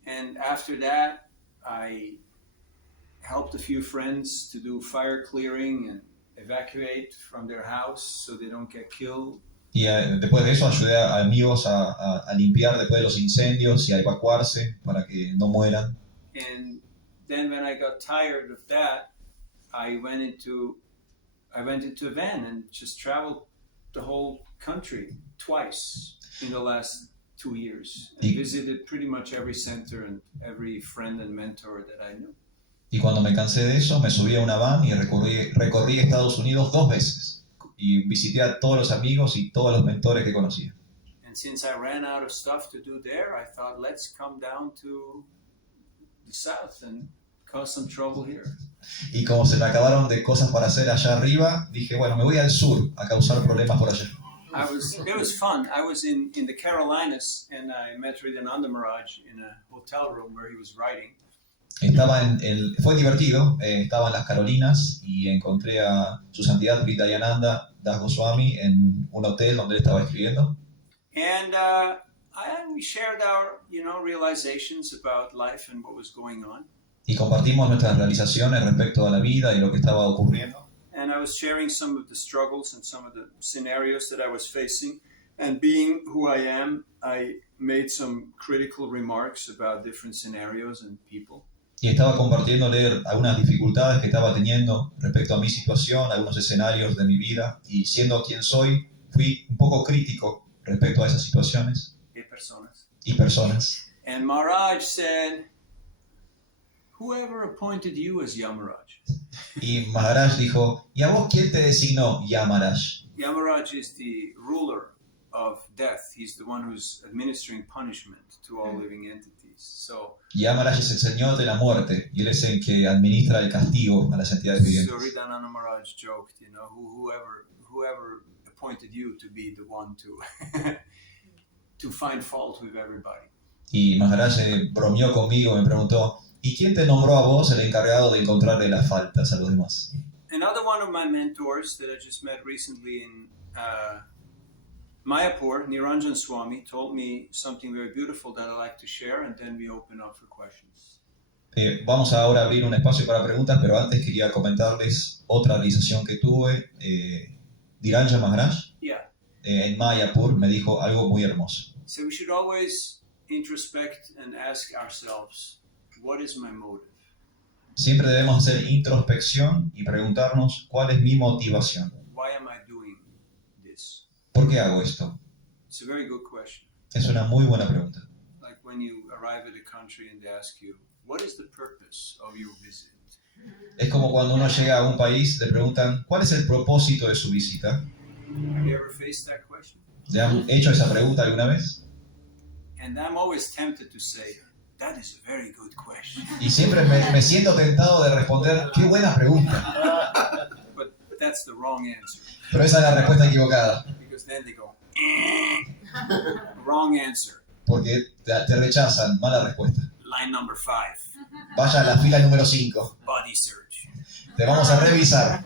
And after that, I helped a few friends to do fire clearing and evacuate from their house so they don't get killed. Y después de eso ayudé a amigos a limpiar después de los incendios y a evacuarse para que no mueran. And then when I got tired of that, I went into a van and just traveled the whole country twice in the last 2 years and visited pretty much every center and every friend and mentor that I knew. Y cuando me cansé de eso, me subí a una van y recorrí Estados Unidos 2 veces. Y visité a todos los amigos y todos los mentores que conocía. And since I ran out of stuff to do there, I thought, let's come down to the south and cause some trouble here. Y como se me acabaron de cosas para hacer allá arriba, dije, bueno, me voy al sur a causar problemas por allá. It was fun. I was in the Carolinas and I met Dhurva Maharaja in a hotel room where he was writing. Fue divertido, estaba en las Carolinas y encontré a su santidad Vidayananda Das Goswami en un hotel donde él estaba escribiendo. And we shared our, realizations about life and what was going on. Y compartimos nuestras realizaciones respecto a la vida y lo que estaba ocurriendo. And I was sharing some of the struggles and some of the scenarios that I was facing. And being who I am, I made some critical remarks about different scenarios and people. Y estaba compartiéndole algunas dificultades que estaba teniendo respecto a mi situación, algunos escenarios de mi vida. Y siendo quien soy, fui un poco crítico respecto a esas situaciones y personas. And Maharaj said, whoever appointed you as Yamaraj? Y Maharaj dijo, ¿y a vos quién te designó Yamaraj? Yamaraj is the ruler of death. He's the one who's administering punishment to all living entities. So, Yamaraj es el señor de la muerte y él es el que administra el castigo a las entidades vivientes. So Hridayananda Maharaj joked, whoever appointed you to be the one to find fault with everybody. Y Maharaj bromeó conmigo, me preguntó, ¿y quién te nombró a vos el encargado de encontrarle las faltas a los demás? Another one of my mentors that I just met recently in Mayapur, Niranjan Swami, told me something very beautiful that I like to share, and then we open up for questions. Vamos ahora a abrir un espacio para preguntas, pero antes quería comentarles otra realización que tuve. Dhurva Maharaja, Yeah. en Mayapur, me dijo algo muy hermoso. So we should always introspect and ask ourselves, what is my motive? Siempre debemos hacer introspección y preguntarnos cuál es mi motivación. Why am I doing this? ¿Por qué hago esto? It's a very good question. Es una muy buena pregunta. Like when you arrive at a country and they ask you, what is the purpose of your visit? Es como cuando uno llega a un país, le preguntan ¿cuál es el propósito de su visita? Have you ever faced that question? ¿Le han hecho esa pregunta alguna vez? And I'm always tempted to say, that is a very good question. Y siempre me siento tentado de responder qué buena pregunta. But that's the wrong answer. Pero esa es la respuesta equivocada. Because then they go, wrong answer. Porque te rechazan, mala respuesta. Line number 5, Vaya a la fila número 5. body search. Te vamos a revisar.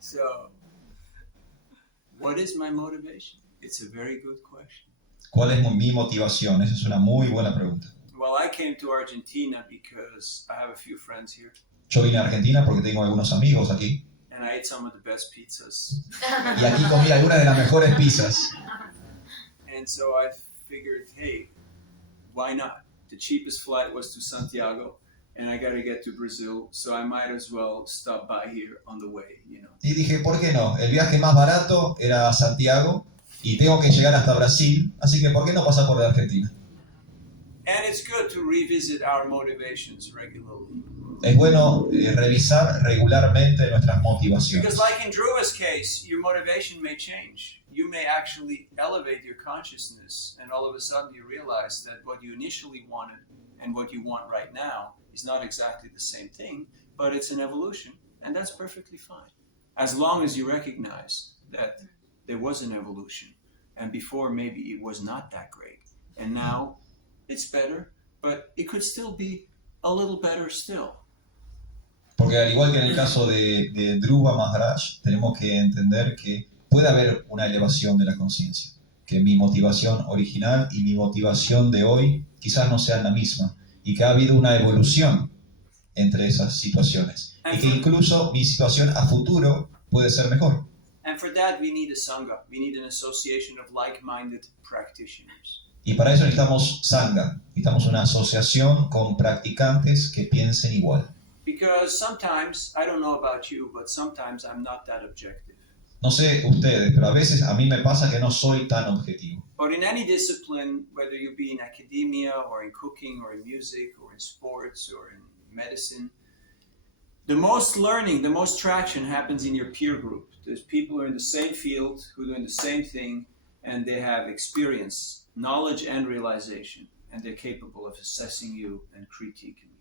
So, what is my motivation? It's a very good question. ¿Cuál es mi motivación? Esa es una muy buena pregunta. Well, I came to Argentina because I have a few friends here, Yo vine a Argentina porque tengo algunos amigos aquí. and I ate some of the best pizzas. Y aquí comí algunas de las mejores pizzas. And so I figured, hey, why not? The cheapest flight was to Santiago, and I got to get to Brazil, so I might as well stop by here on the way, you know. Y dije, ¿por qué no? El viaje más barato era a Santiago y tengo que llegar hasta Brasil, así que ¿por qué no pasar por la Argentina? And it's good to revisit our motivations regularly. Es bueno revisar regularmente nuestras motivaciones. Because like in Dhruva's case, your motivation may change. You may actually elevate your consciousness, and all of a sudden you realize that what you initially wanted and what you want right now is not exactly the same thing, but it's an evolution, and that's perfectly fine. As long as you recognize that there was an evolution, and before maybe it was not that great, and now it's better, but it could still be a little better still. Porque al igual que en el caso de Dhruva Maharaja, tenemos que entender que puede haber una elevación de la conciencia. Que mi motivación original y mi motivación de hoy quizás no sean la misma. Y que ha habido una evolución entre esas situaciones. Y que incluso mi situación a futuro puede ser mejor. And for that we need a sangha. We need an association of like-minded practitioners. Y para eso necesitamos sangha. Necesitamos una asociación con practicantes que piensen igual. Because sometimes, I don't know about you, but sometimes I'm not that objective. No sé ustedes, pero a veces a mí me pasa que no soy tan objetivo. But in any discipline, whether you be in academia or in cooking or in music or in sports or in medicine, the most learning, the most traction happens in your peer group. There's people who are in the same field, who are doing the same thing, and they have experience, knowledge and realization, and they're capable of assessing you and critiquing you.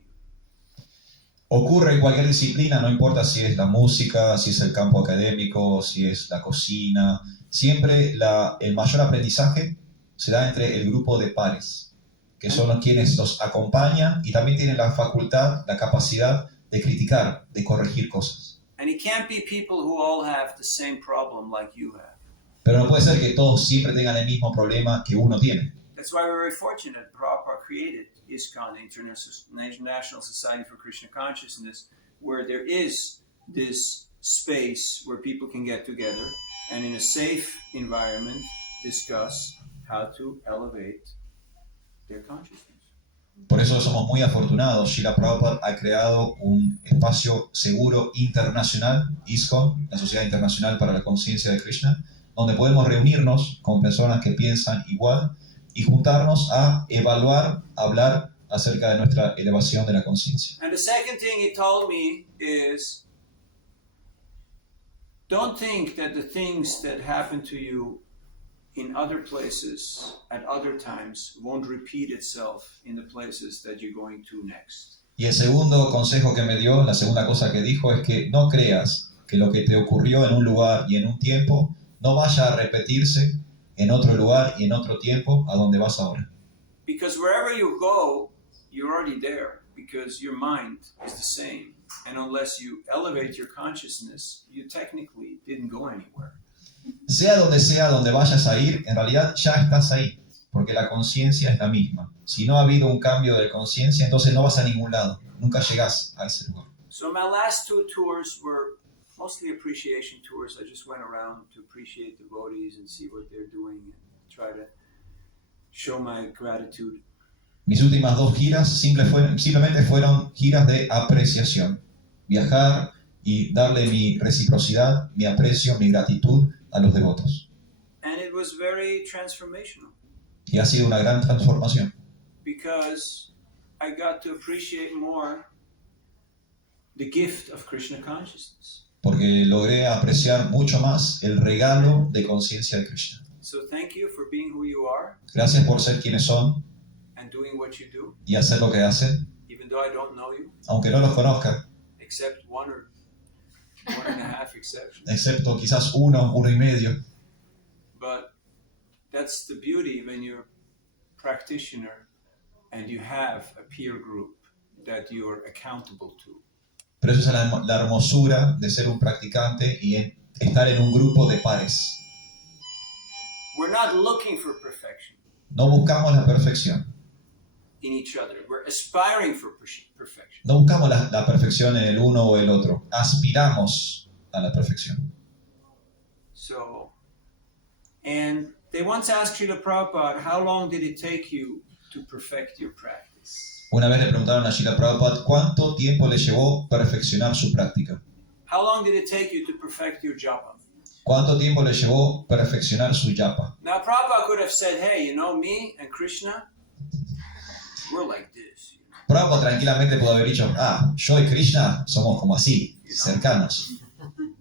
Ocurre en cualquier disciplina, no importa si es la música, si es el campo académico, si es la cocina. Siempre el mayor aprendizaje se da entre el grupo de pares, que son los quienes los acompañan y también tienen la facultad, la capacidad de criticar, de corregir cosas. And it can't be people who all have the same problem like you have. Pero no puede ser que todos siempre tengan el mismo problema que uno tiene. That's why we're very fortunate. Prabhupada created ISKCON, International Society for Krishna Consciousness, where there is this space where people can get together and in a safe environment discuss how to elevate their consciousness. Por eso somos muy afortunados. Srila Prabhupada ha creado un espacio seguro internacional, ISKCON, la Sociedad Internacional para la Conciencia de Krishna, donde podemos reunirnos con personas que piensan igual y juntarnos a evaluar, hablar acerca de nuestra elevación de la conciencia. And the second thing he told me is, don't think that the things that happen to you in other places at other times won't repeat itself in the places that you're going to next. Y el segundo consejo que me dio, la segunda cosa que dijo es que no creas que lo que te ocurrió en un lugar y en un tiempo no vaya a repetirse en otro lugar y en otro tiempo a donde vas ahora. Because wherever you go, you're already there, because your mind is the same. And unless you elevate your consciousness, you technically didn't go anywhere. Sea donde vayas a ir, en realidad ya estás ahí. porque la conciencia es la misma. Si no ha habido un cambio de conciencia, entonces no vas a ningún lado. Nunca llegás a ese lugar. So my last 2 tours were mostly appreciation tours. I just went around to appreciate devotees and see what they're doing and try to show my gratitude. Mis últimas 2 giras simplemente fueron giras de apreciación. Viajar y darle mi reciprocidad, mi aprecio, mi gratitud a los devotos. And it was very transformational. Y ha sido una gran transformación. Because I got to appreciate more the gift of Krishna consciousness. Porque logré apreciar mucho más el regalo de conciencia de Krishna. So thank you for being who you are. Gracias por ser quienes son And doing what you do, y hacer lo que hacen, even though I don't know you, aunque no los conozca, except 1 or 1.5 exceptions. excepto quizás uno y medio. But that's the beauty when you're a practitioner and you have a peer group that you are accountable to. Pero eso es la hermosura de ser un practicante y estar en un grupo de pares. We're not looking for perfection No buscamos la perfección. in each other. We're aspiring for perfection. No buscamos la perfección en el uno o el otro. Aspiramos a la perfección. So, and they once asked Srila Prabhupada, how long did it take you to perfect your practice? Una vez le preguntaron a Srila Prabhupada cuánto tiempo le llevó perfeccionar su práctica. How long did it take you to perfect your japa? ¿Cuánto tiempo le llevó perfeccionar su japa? Now, Prabhupada could have said, hey, you know, me and Krishna, we're like this. Prabhupada tranquilamente pudo haber dicho, yo y Krishna somos como así, cercanos.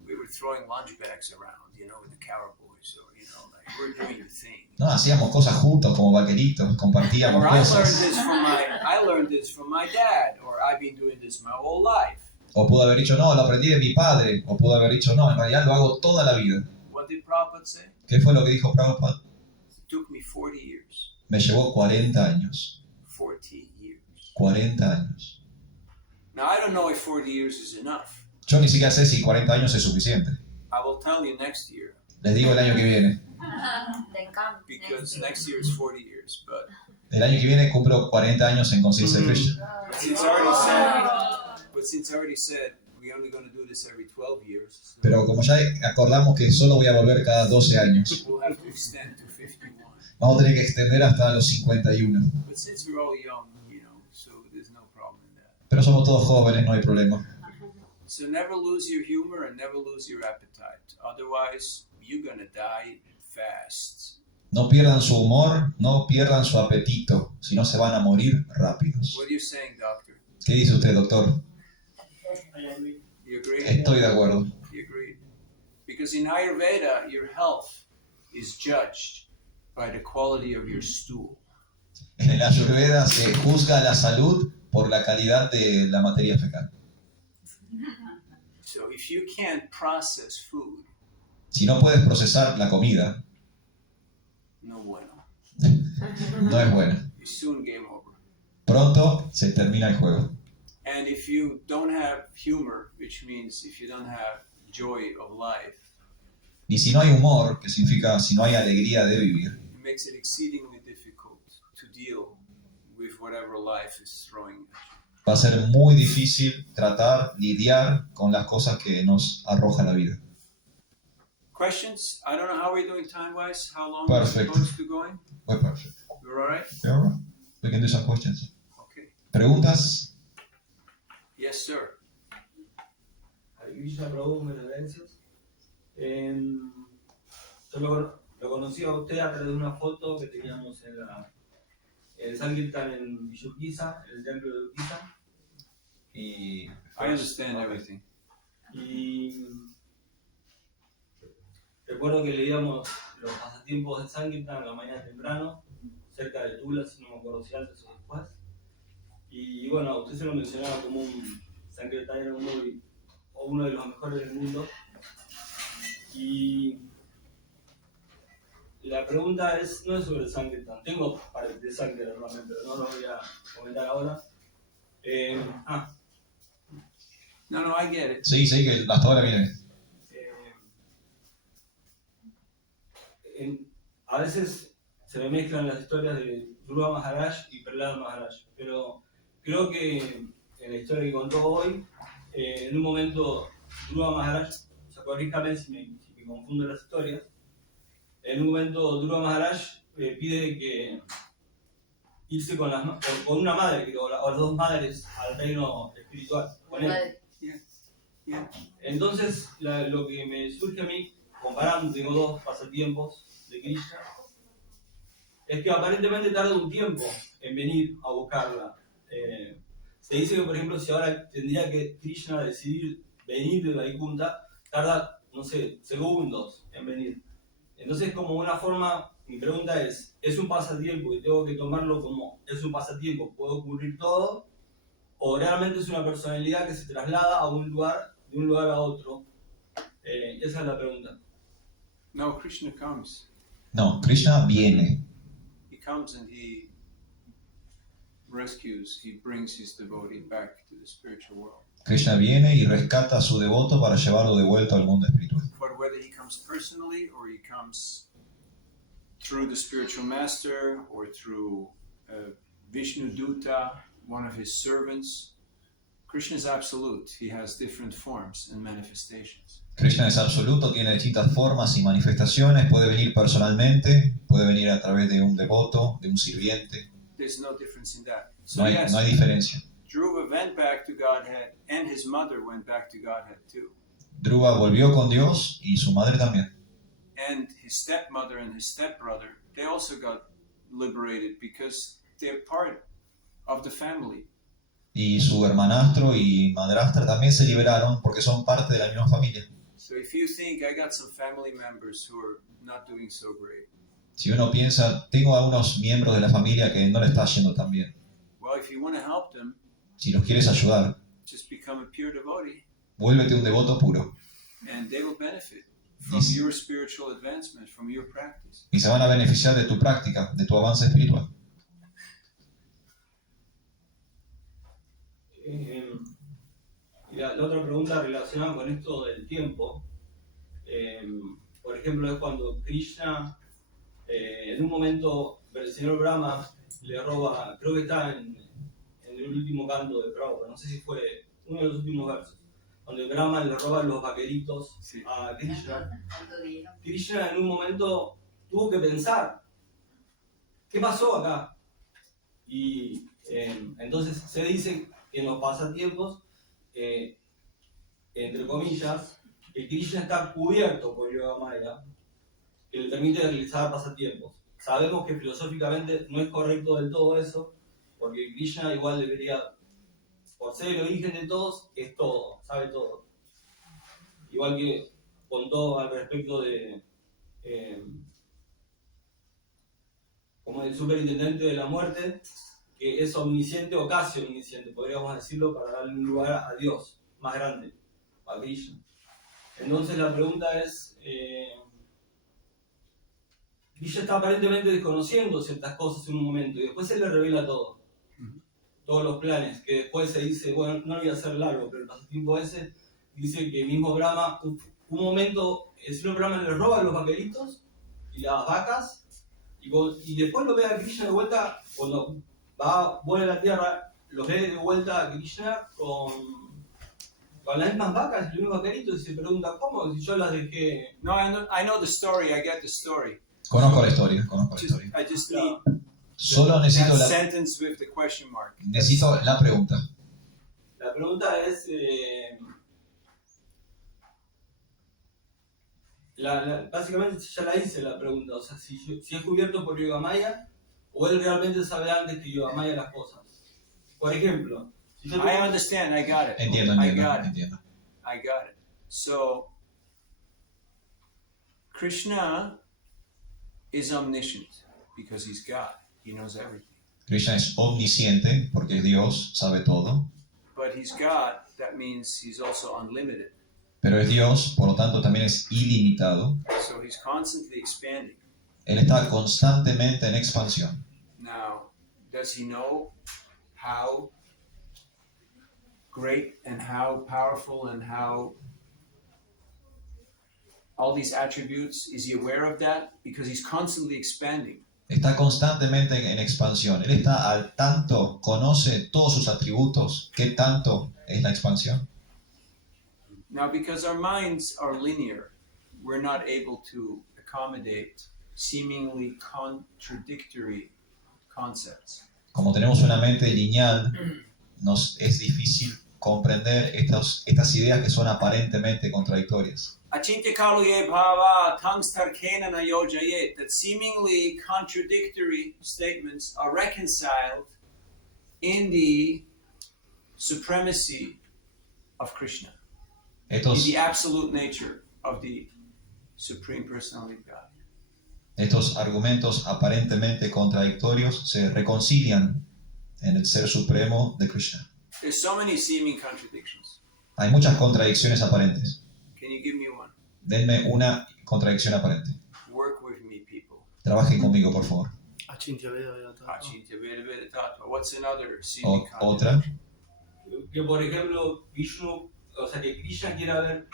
We were throwing lunch bags around, you know, with the cowboys, or, you know, like, we're doing your thing. No, hacíamos cosas juntos como vaqueritos, compartíamos Or I cosas. learned this from my dad, or I've been doing this my whole life. O pudo haber dicho, no, lo aprendí de mi padre. O pudo haber dicho, no, en realidad lo hago toda la vida. What did Prabhupada say? ¿Qué fue lo que dijo Prabhupada? It took me 40 years. Me llevó 40 años. 40 years. 40 años. Now, I don't know if 40 years is enough. Yo ni siquiera sé si 40 años es suficiente. I will tell you next year, Les digo el año que viene. because next year is 40 years. But El año que viene cumplo 40 años en conciencia de Krishna. since I already said we're only going to do this every 12 years, Pero como ya acordamos que solo voy a volver cada 12 años, we'll have to extend to 51. vamos a tener que extender hasta los 51. But since we're all young, you know, so there's no problem in that. Pero somos todos jóvenes, no hay problema. So never lose your humor and never lose your appetite. Otherwise, you're going to die fast. No pierdan su humor, no pierdan su apetito, si no se van a morir rápidos. What are you saying, doctor? ¿Qué dice usted, doctor? You agree? Estoy de acuerdo. You agree? Because in Ayurveda, your health is judged by the quality of your stool. En el Ayurveda se juzga la salud por la calidad de la materia fecal. So if you can't process food, Si no puedes procesar la comida, no bueno. no es buena. You soon game over. Pronto se termina el juego. And if you don't have humor, which means if you don't have joy of life, Y si no hay humor, que significa si no hay alegría de vivir, it makes it exceedingly difficult to deal with whatever life is throwing at you. va a ser muy difícil lidiar con las cosas que nos arroja la vida. Questions? I don't know how we're doing time-wise. How long Perfect. are we supposed to going? Muy perfecto. We're all right? Yeah, we can do some questions. Okay. ¿Preguntas? Yes, sir. Krishna Prabhu, benevolencias. Yo lo conocí a usted a través de una foto que teníamos en el Sankirtan en Villurquiza, en el templo de Urquiza. I understand everything. Y recuerdo que leíamos los pasatiempos del Sankirtan a la mañana temprano, cerca de Tula, si no me acuerdo si antes o después. Y bueno, usted se lo mencionaba como un Sankirtan uno de los mejores del mundo. Y la pregunta no es sobre el Sankirtan. Tengo para de Sankirtan realmente, pero no lo voy a comentar ahora. No, I get it. Sí, que hasta ahora viene. A veces se me mezclan las historias de Dhurva Maharaj y Plata Maharaj, pero creo que en la historia que contó hoy, en un momento Dhurva Maharaj, o sea, corríjame si me confundo las historias, en un momento Dhurva Maharaj pide que irse con una madre, creo, o las dos madres al reino espiritual. Con él. Entonces, lo que me surge a mí, comparando, tengo dos pasatiempos de Krishna, es que aparentemente tarda un tiempo en venir a buscarla. Se dice que, por ejemplo, si ahora tendría que Krishna decidir venir de Vaikunta, tarda, no sé, segundos en venir. Entonces, como una forma, mi pregunta es un pasatiempo y tengo que tomarlo como es un pasatiempo, puede ocurrir todo, o realmente es una personalidad que se traslada a un lugar, de un lugar a otro? Esa es la pregunta. No, Krishna comes. No, Krishna viene. He comes and he rescues, he brings his devotee back to the spiritual world. Krishna viene y rescata a su devoto para llevarlo de vuelta al mundo espiritual. But whether he comes personally or he comes through the spiritual master or through Vishnu Duta, one of his servants, Krishna is absolute. He has different forms and manifestations. Krishna es absoluto, tiene distintas formas y manifestaciones, puede venir personalmente, puede venir a través de un devoto, de un sirviente. There's no difference in that. So No hay diferencia. Dhruva went back to Godhead and his mother went back to Godhead too. Dhruva volvió con Dios y su madre también. And his stepmother and his stepbrother, they also got liberated because they're part of the family. Y su hermanastro y madrastra también se liberaron porque son parte de la misma familia. So if you think I got some family members who are not doing so great, Si uno piensa, tengo a unos miembros de la familia que no le está yendo tan bien. well, if you want to help them, Si los quieres ayudar, just become a pure devotee vuélvete un devoto puro. and they will benefit from Yes. your spiritual advancement, from your practice. Y se van a beneficiar de tu práctica, de tu avance espiritual. Y la otra pregunta relacionada con esto del tiempo, por ejemplo, es cuando Krishna, en un momento, el señor Brahma le roba, creo que está en el último canto de Prabhu, no sé si fue uno de los últimos versos, donde Brahma le roba los vaqueritos Sí. a Krishna. Krishna en un momento tuvo que pensar, ¿qué pasó acá? Y entonces se dice que en los pasatiempos, entre comillas, que Krishna está cubierto por Yoga Maya, que le permite realizar pasatiempos. Sabemos que filosóficamente no es correcto del todo eso, porque Krishna igual debería, por ser el origen de todos, es todo, sabe todo. Igual que contó al respecto de como el superintendente de la muerte, que es omnisciente o casi omnisciente, podríamos decirlo, para darle un lugar a Dios más grande, a Krishna. Entonces la pregunta es, Krishna está aparentemente desconociendo ciertas cosas en un momento y después se le revela todo, todos los planes, que después se dice, bueno, no lo voy a hacer largo, pero el pasatiempo ese dice que mismo Brahma, un momento, el señor Brahma le roba los vaqueritos y las vacas y después lo ve a Krishna de vuelta, cuando vuelve a la tierra, los ve de vuelta a Krishna con las mismas vacas y los mismos vaqueritos y se pregunta, ¿cómo? Si yo las dejé... No, I know the story. I get the story. Conozco la historia, I just need Solo necesito that sentence with the question mark. necesito la pregunta. La pregunta es... básicamente ya la hice la pregunta, o sea, si es cubierto por Yoga Maya o él realmente sabe antes que Yoga Maya las cosas. Por ejemplo, si yo I understand. I got it. Entiendo. I got it. So, Krishna is omniscient because he's God. He knows everything. Krishna es omnisciente porque es Dios, sabe todo. But he's God. That means he's also unlimited. Pero es Dios, por lo tanto también es ilimitado. So he's constantly expanding. Él está constantemente en expansión. Now, does he know how great and how powerful and how all these attributes? Is he aware of that? Because he's constantly expanding. Está constantemente en expansión. Él está al tanto, conoce todos sus atributos. ¿Qué tanto es la expansión? Now, because our minds are linear, we're not able to accommodate seemingly contradictory concepts. Como tenemos una mente lineal, nos es difícil comprender estas ideas que son aparentemente contradictorias. Achintya kaluye bhava tangstarkena na yojayet, that seemingly contradictory statements are reconciled in the supremacy of Krishna, in the absolute nature of the Supreme Personality of God. Estos argumentos aparentemente contradictorios se reconcilian en el Ser Supremo de Krishna. There's so many seeming contradictions. Hay muchas contradicciones aparentes. Can you give me one? Denme una contradicción aparente. Work with me, people. Trabajen conmigo, por favor. Achintya veda veda tattva. What's another seeming Otra. Que por ejemplo, Vishnu, o sea, que Krishna quiera ver,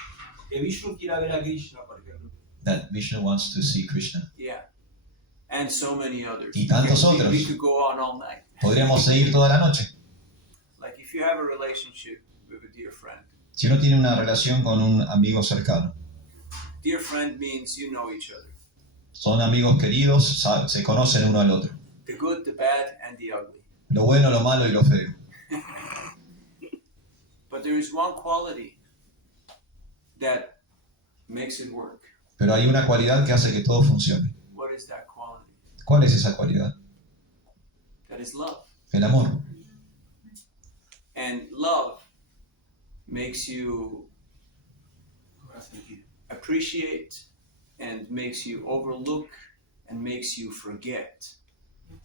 que Vishnu quiera ver a Krishna, por ejemplo. That Vishnu wants to see Krishna. Yeah. And so many others. Y tantos otros. We could go on all night. Podríamos seguir toda la noche. Like if you have a relationship with a dear friend. Si uno tiene una relación con un amigo cercano. Dear friend means you know each other. Son amigos queridos, se conocen uno al otro. The good, the bad, and the ugly. Lo bueno, lo malo y lo feo. But there is one quality that makes it work. Pero hay una cualidad que hace que todo funcione. What is that quality? ¿Cuál es esa cualidad? That is love. El amor. And love makes you appreciate and makes you overlook and makes you forget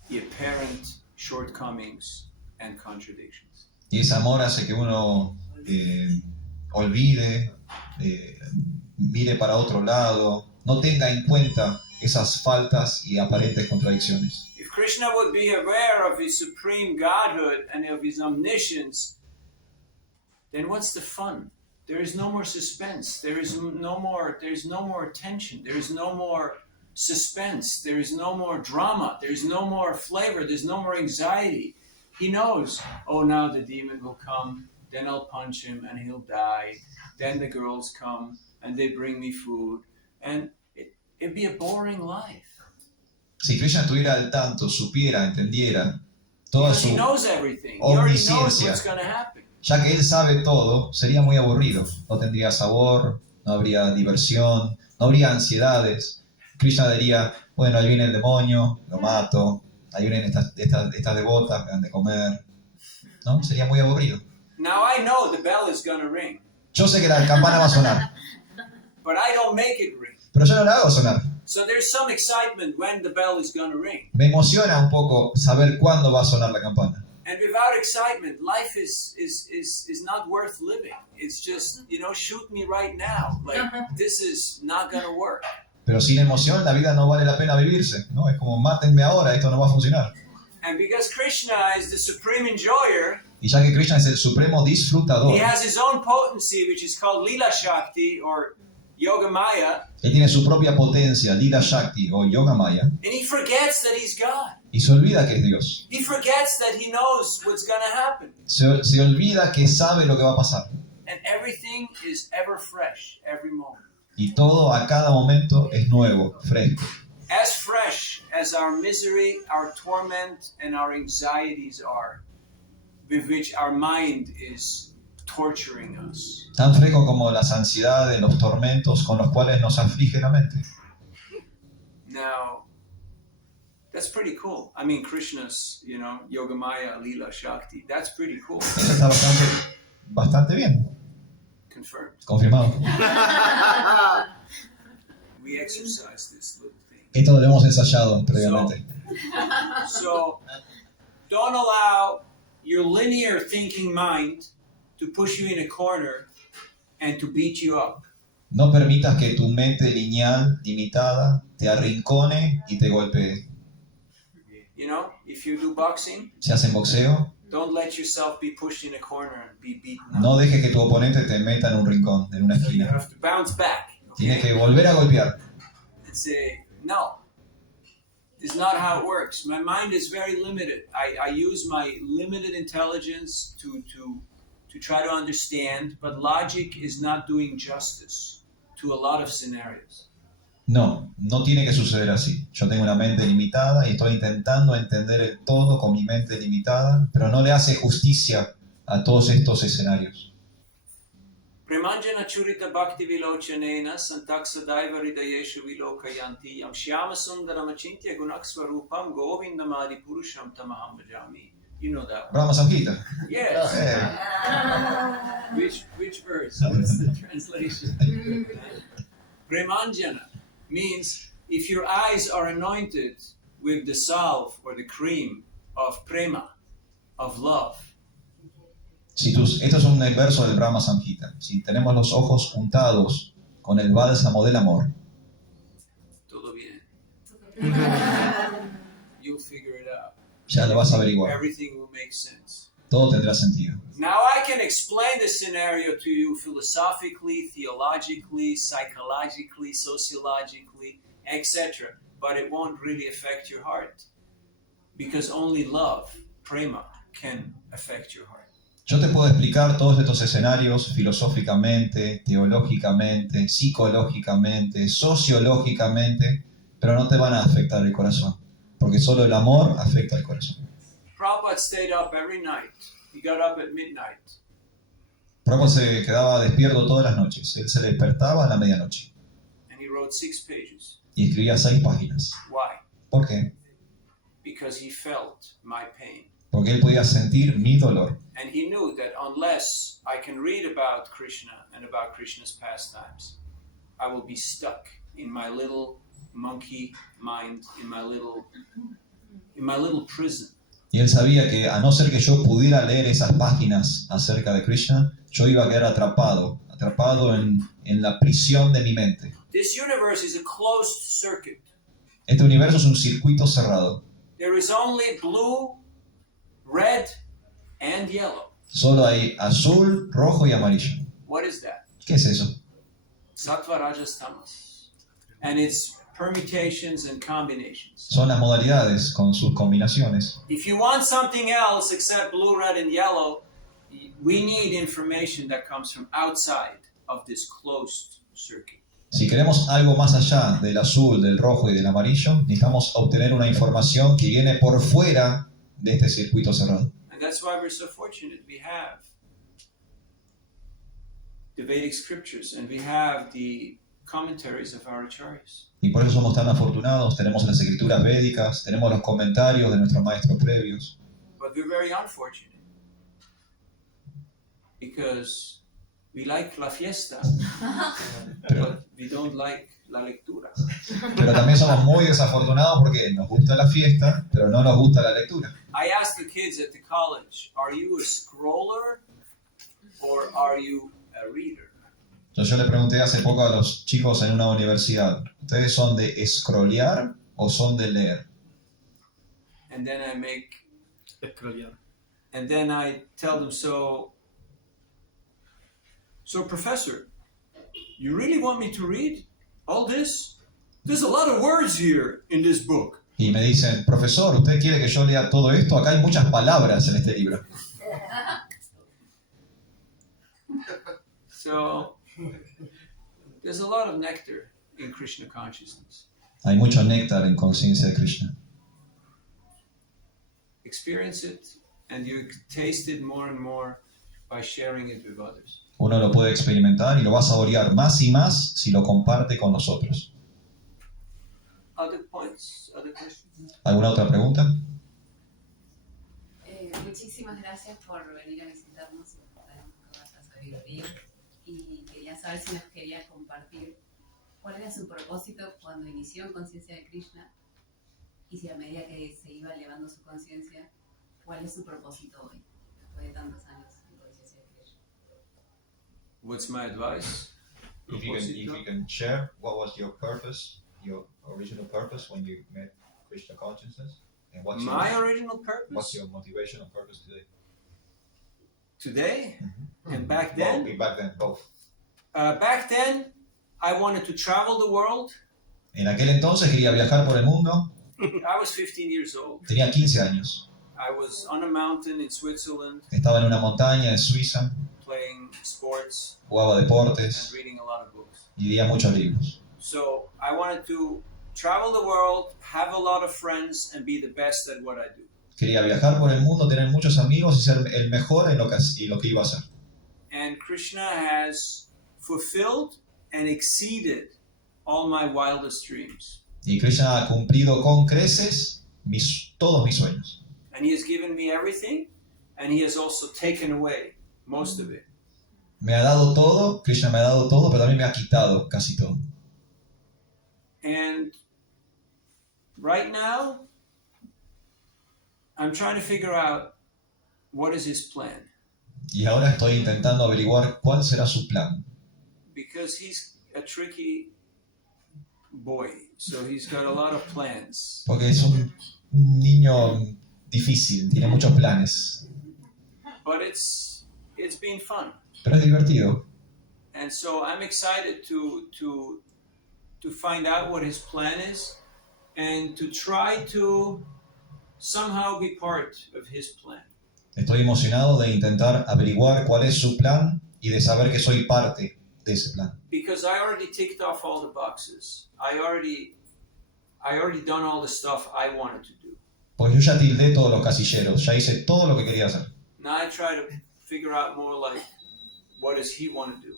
the apparent shortcomings and contradictions. Y ese amor hace que uno olvide, mire para otro lado, no tenga en cuenta esas faltas y aparentes contradicciones. If Krishna would be aware of his supreme godhood and of his omniscience, then what's the fun? There is no more suspense. There's no more tension. There is no more suspense. There is no more drama. There's no more flavor. There's no more anxiety. He knows, oh, now the demon will come, then I'll punch him and he'll die. Then the girls come and they bring me food. And it'd be a boring life. Si Krishna estuviera al tanto, supiera, entendiera toda su He knows everything. He already knows what's going to happen. Ya que él sabe todo, sería muy aburrido. No tendría sabor, no habría diversión, no habría ansiedades. Krishna diría, bueno, ahí viene el demonio, lo mato, ahí vienen estas devotas, me dan de comer. ¿No? Sería muy aburrido. Now I know the bell is going to ring. Yo sé que la campana va a sonar. But I don't make it ring. Pero yo no la hago sonar. So there's some excitement when the bell is going to ring. Me emociona un poco saber cuándo va a sonar la campana. And without excitement, life is not worth living. It's just, shoot me right now. Like, this is not going to work. Pero sin emoción, la vida no vale la pena vivirse, ¿no? Es como, mátenme ahora, esto no va a funcionar. And because Krishna is the supreme enjoyer, y ya que Krishna es el supremo disfrutador, he has his own potency, which is called Lila Shakti or Yoga Maya. Él tiene su propia potencia, Lila Shakti o Yoga Maya. And he forgets that he's God. Y se olvida que es Dios. He forgets that he knows what's going to happen. Se olvida que sabe lo que va a pasar. And everything is ever fresh, every moment. Y todo a cada momento es nuevo, fresco. As fresh as our misery, our torment, and our anxieties are, with which our mind is torturing us. Tan fresco como las ansiedades, los tormentos con los cuales nos aflige la mente. Now, that's pretty cool. I mean, Krishna's, Yogamaya, Lila, Shakti, that's pretty cool. Eso está bastante bien. Confirmed. Confirmado. We exercise this little thing. Esto lo hemos ensayado previamente. So, don't allow your linear thinking mind to push you in a corner and to beat you up. No permitas que tu mente lineal, limitada, te arrincone y te golpee. If you do boxing, Si hacen boxeo, don't let yourself be pushed in a corner and be beaten up. no dejes que tu oponente te meta en un rincón, en una So you esquina. have to bounce back. Tienes Okay? que volver a golpear. And say, no, is not how it works. My mind is very limited. I use my limited intelligence to try to understand, but logic is not doing justice to a lot of scenarios. No, no tiene que suceder así. Yo tengo una mente limitada y estoy intentando entender el todo con mi mente limitada, pero no le hace justicia a todos estos escenarios. Premanjana churita bhakti vilochanena santaksa daiva hridayeshu vilokayanti yam shyama sundaram achintya gunaksvarupam govindamadi purusham tamaham bhajami. You know that one. Brahma Samhita. Yes. Which verse? What's the translation? Premanjana means if your eyes are anointed with the salve or the cream of prema, of love. Esto es un verso del Brahma Samhita. Si tenemos los ojos untados con el bálsamo del amor, Todo bien. You'll figure it out. ya lo vas a averiguar. Everything will make sense. Todo tendrá sentido. Now I can explain the scenario to you philosophically, theologically, psychologically, sociologically, etc. But it won't really affect your heart. Because only love, prema, can affect your heart. Yo te puedo explicar todos estos escenarios filosóficamente, teológicamente, psicológicamente, sociológicamente, pero no te van a afectar el corazón, porque solo el amor afecta el corazón. Prabhupada stayed up every night. He got up at midnight. Prabhupada se quedaba despierto todas las noches. Él se despertaba a la medianoche And he wrote 6 pages. y escribía 6 páginas. Why? ¿Por qué? Because he felt my pain. Porque él podía sentir mi dolor. And he knew that unless I can read about Krishna and about Krishna's pastimes, I will be stuck in my little monkey mind, in my little prison. Y él sabía que a no ser que yo pudiera leer esas páginas acerca de Krishna, yo iba a quedar atrapado en la prisión de mi mente. This universe is a closed circuit. Este universo es un circuito cerrado. There is only blue, red, and yellow. Solo hay azul, rojo y amarillo. What is that? ¿Qué es eso? Sattva, Rajas, Tamas. And its permutations and combinations. Son las modalidades con sus combinaciones. If you want something else except blue, red, and yellow, we need information that comes from outside of this closed circuit. Si queremos algo más allá del azul, del rojo y del amarillo, necesitamos obtener una información que viene por fuera de este circuito cerrado. And that's why we're so fortunate. We have the Vedic scriptures and we have the commentaries of our acharyas. Y por eso somos tan afortunados, tenemos las escrituras védicas, tenemos los comentarios de nuestros maestros previos. But we're very unfortunate because we like la fiesta, but we don't like la lectura. Pero también somos muy desafortunados porque nos gusta la fiesta, pero no nos gusta la lectura. I asked the kids at the college, are you a scroller or are you a reader? Yo le pregunté hace poco a los chicos en una universidad, ¿ustedes son de scrollear o son de leer? And then I make, Escrolear. and then I tell them, so professor, you really want me to read all this? There's a lot of words here in this book. Y me dicen, profesor, ¿usted quiere que yo lea todo esto? Acá hay muchas palabras en este libro. So there's a lot of nectar in Krishna consciousness. Hay mucho néctar en conciencia de Krishna. Experience it and you taste it more and more by sharing it with others. Uno lo puede experimentar y lo va a saborear más y más si lo comparte con los otros. Other points, other questions? ¿Alguna otra pregunta? Muchísimas gracias por venir a visitarnos y por darnos toda esta sabiduría. Y quería saber si nos quería compartir cuál era su propósito cuando inició en conciencia de Krishna y si a medida que se iba elevando su conciencia, cuál es su propósito hoy, después de tantos años en conciencia de Krishna. What's my advice? If you can share, what was your purpose, your original purpose when you met Krishna consciousness? And My original purpose? What's your motivational purpose today? Today? And back then? Back then, both. Back then, I wanted to travel the world En aquel entonces quería viajar por el mundo I was 15 years old. Tenía 15 años. I was on a mountain in Switzerland Estaba en una montaña en Suiza, playing sports jugaba and deportes reading a lot of books. y leía muchos libros. So I wanted to travel the world, have a lot of friends, and be the best at what I do. Quería viajar por el mundo, tener muchos amigos y ser el mejor en lo que iba a hacer. And Krishna has fulfilled and exceeded all my wildest dreams. Y Krishna ha cumplido con creces todos mis sueños. And he has given me everything, and he has also taken away most of it. Me ha dado todo, Krishna me ha dado todo, pero también me ha quitado casi todo. And right now, I'm trying to figure out what is his plan. Y ahora estoy intentando averiguar cuál será su plan. Because he's a tricky boy, so he's got a lot of plans. Porque es un niño difícil, tiene muchos planes. But it's been fun. Pero es divertido. And so I'm excited to find out what his plan is and to try to somehow be part of his plan. Estoy emocionado de intentar averiguar cuál es su plan y de saber que soy parte de ese plan. Because I already ticked off all the boxes. I already done all the stuff I wanted to do. Pues yo ya tildé todos los casilleros, ya hice todo lo que quería hacer. Now I try to figure out more like, what does he want to do?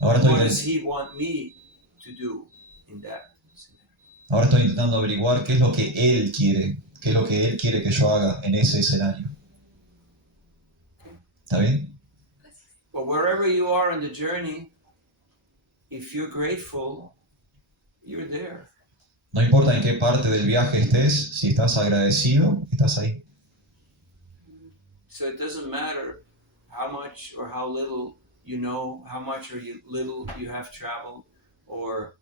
Ahora What does he want me to do in that? estoy intentando averiguar qué es lo que él quiere, qué es lo que él quiere que yo haga en ese escenario. ¿Está bien? But wherever you are on the journey, if you're grateful, you're there. No importa en qué parte del viaje estés, si estás agradecido, estás ahí. So it doesn't matter how much or how little you know, how much or little you have traveled, or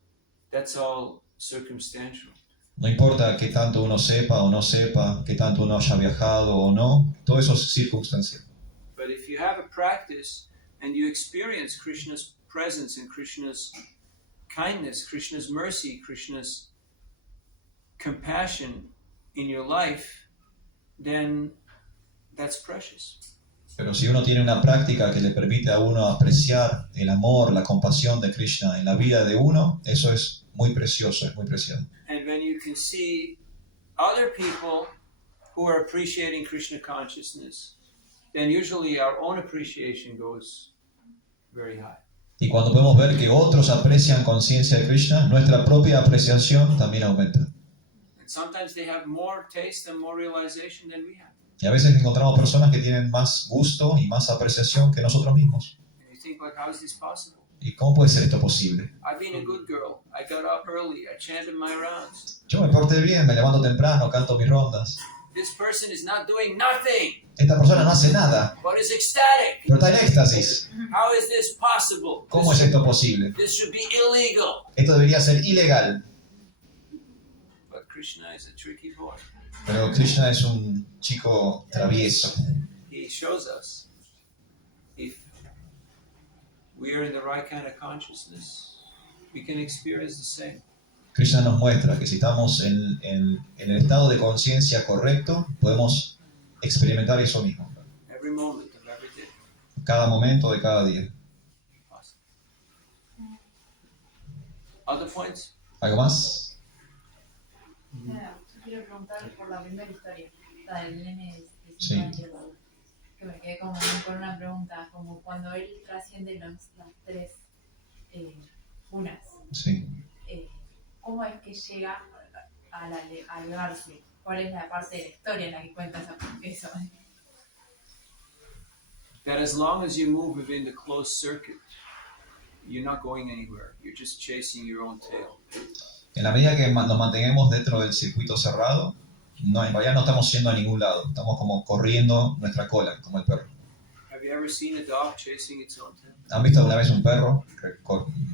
that's all circumstantial. No importa qué tanto uno sepa o no sepa, qué tanto uno haya viajado o no, todo eso es circunstancial. But if you have a practice and you experience Krishna's presence and Krishna's kindness, Krishna's mercy, Krishna's compassion in your life, then that's precious. Pero si uno tiene una práctica que le permite a uno apreciar el amor, la compasión de Krishna en la vida de uno, eso es muy precioso, es muy preciado. And when you can see other people who are appreciating Krishna consciousness, then usually our own appreciation goes very high. Y cuando podemos ver que otros aprecian conciencia de Krishna, nuestra propia apreciación también aumenta. And sometimes they have more taste and more realization than we have. Y a veces encontramos personas que tienen más gusto y más apreciación que nosotros mismos. And you think, like, how is this possible? ¿Y cómo puede ser esto posible? I've been a good girl. I got up early. I chanted my rounds. Yo me porté bien, me levanto temprano, canto mis rondas. This person is not doing nothing, Esta persona no hace nada, but is ecstatic. pero está en éxtasis. How is this possible? ¿Cómo es esto posible? This should be illegal. Esto debería ser ilegal. But Krishna is a tricky boy. Pero Krishna es un chico travieso. He shows us if we are in the right kind of consciousness, we can experience the same. Krishna nos muestra que si estamos en el estado de conciencia correcto, podemos experimentar eso mismo. Every moment of every day. Cada momento de cada día. Awesome. Other points? ¿Algo más? Quiero preguntar por la primera historia, la del nene de Sí. 5 años, que me quedé como con una pregunta, como cuando él trasciende las tres unas, Sí. ¿cómo es que llega al Garsu? ¿Cuál es la parte de la historia en la que cuenta eso? That as long as you move within the closed circuit, you're not going anywhere. You're just chasing your own tail. En la medida que nos mantenemos dentro del circuito cerrado, no, en realidad no estamos yendo a ningún lado. Estamos como corriendo nuestra cola, como el perro. Have you ever seen a dog chasing its own tail? ¿Han visto alguna vez un perro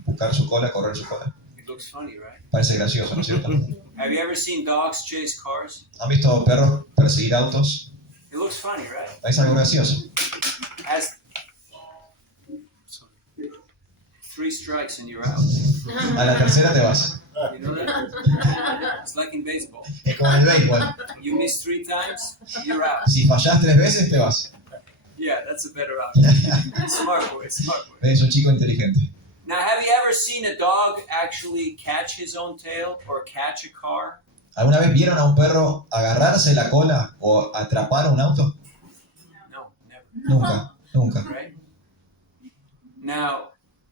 buscar su cola, correr su cola? It looks funny, right? Parece gracioso, ¿no es cierto? Have you ever seen dogs chase cars? ¿Han visto perros perseguir autos? It looks funny, right? Parece algo gracioso. As 3 strikes and you're out. A la tercera te vas. You know that? It's like in baseball. Es como en el béisbol. You miss 3 times, you're out. Si fallás 3 veces, te vas. Yeah, that's a better option. Smart boy, smart boy. Es un chico inteligente. Now, have you ever seen a dog actually catch his own tail or catch a car? ¿Alguna vez vieron a un perro agarrarse la cola o atrapar a un auto? No, never. Nunca, nunca. Right? Now,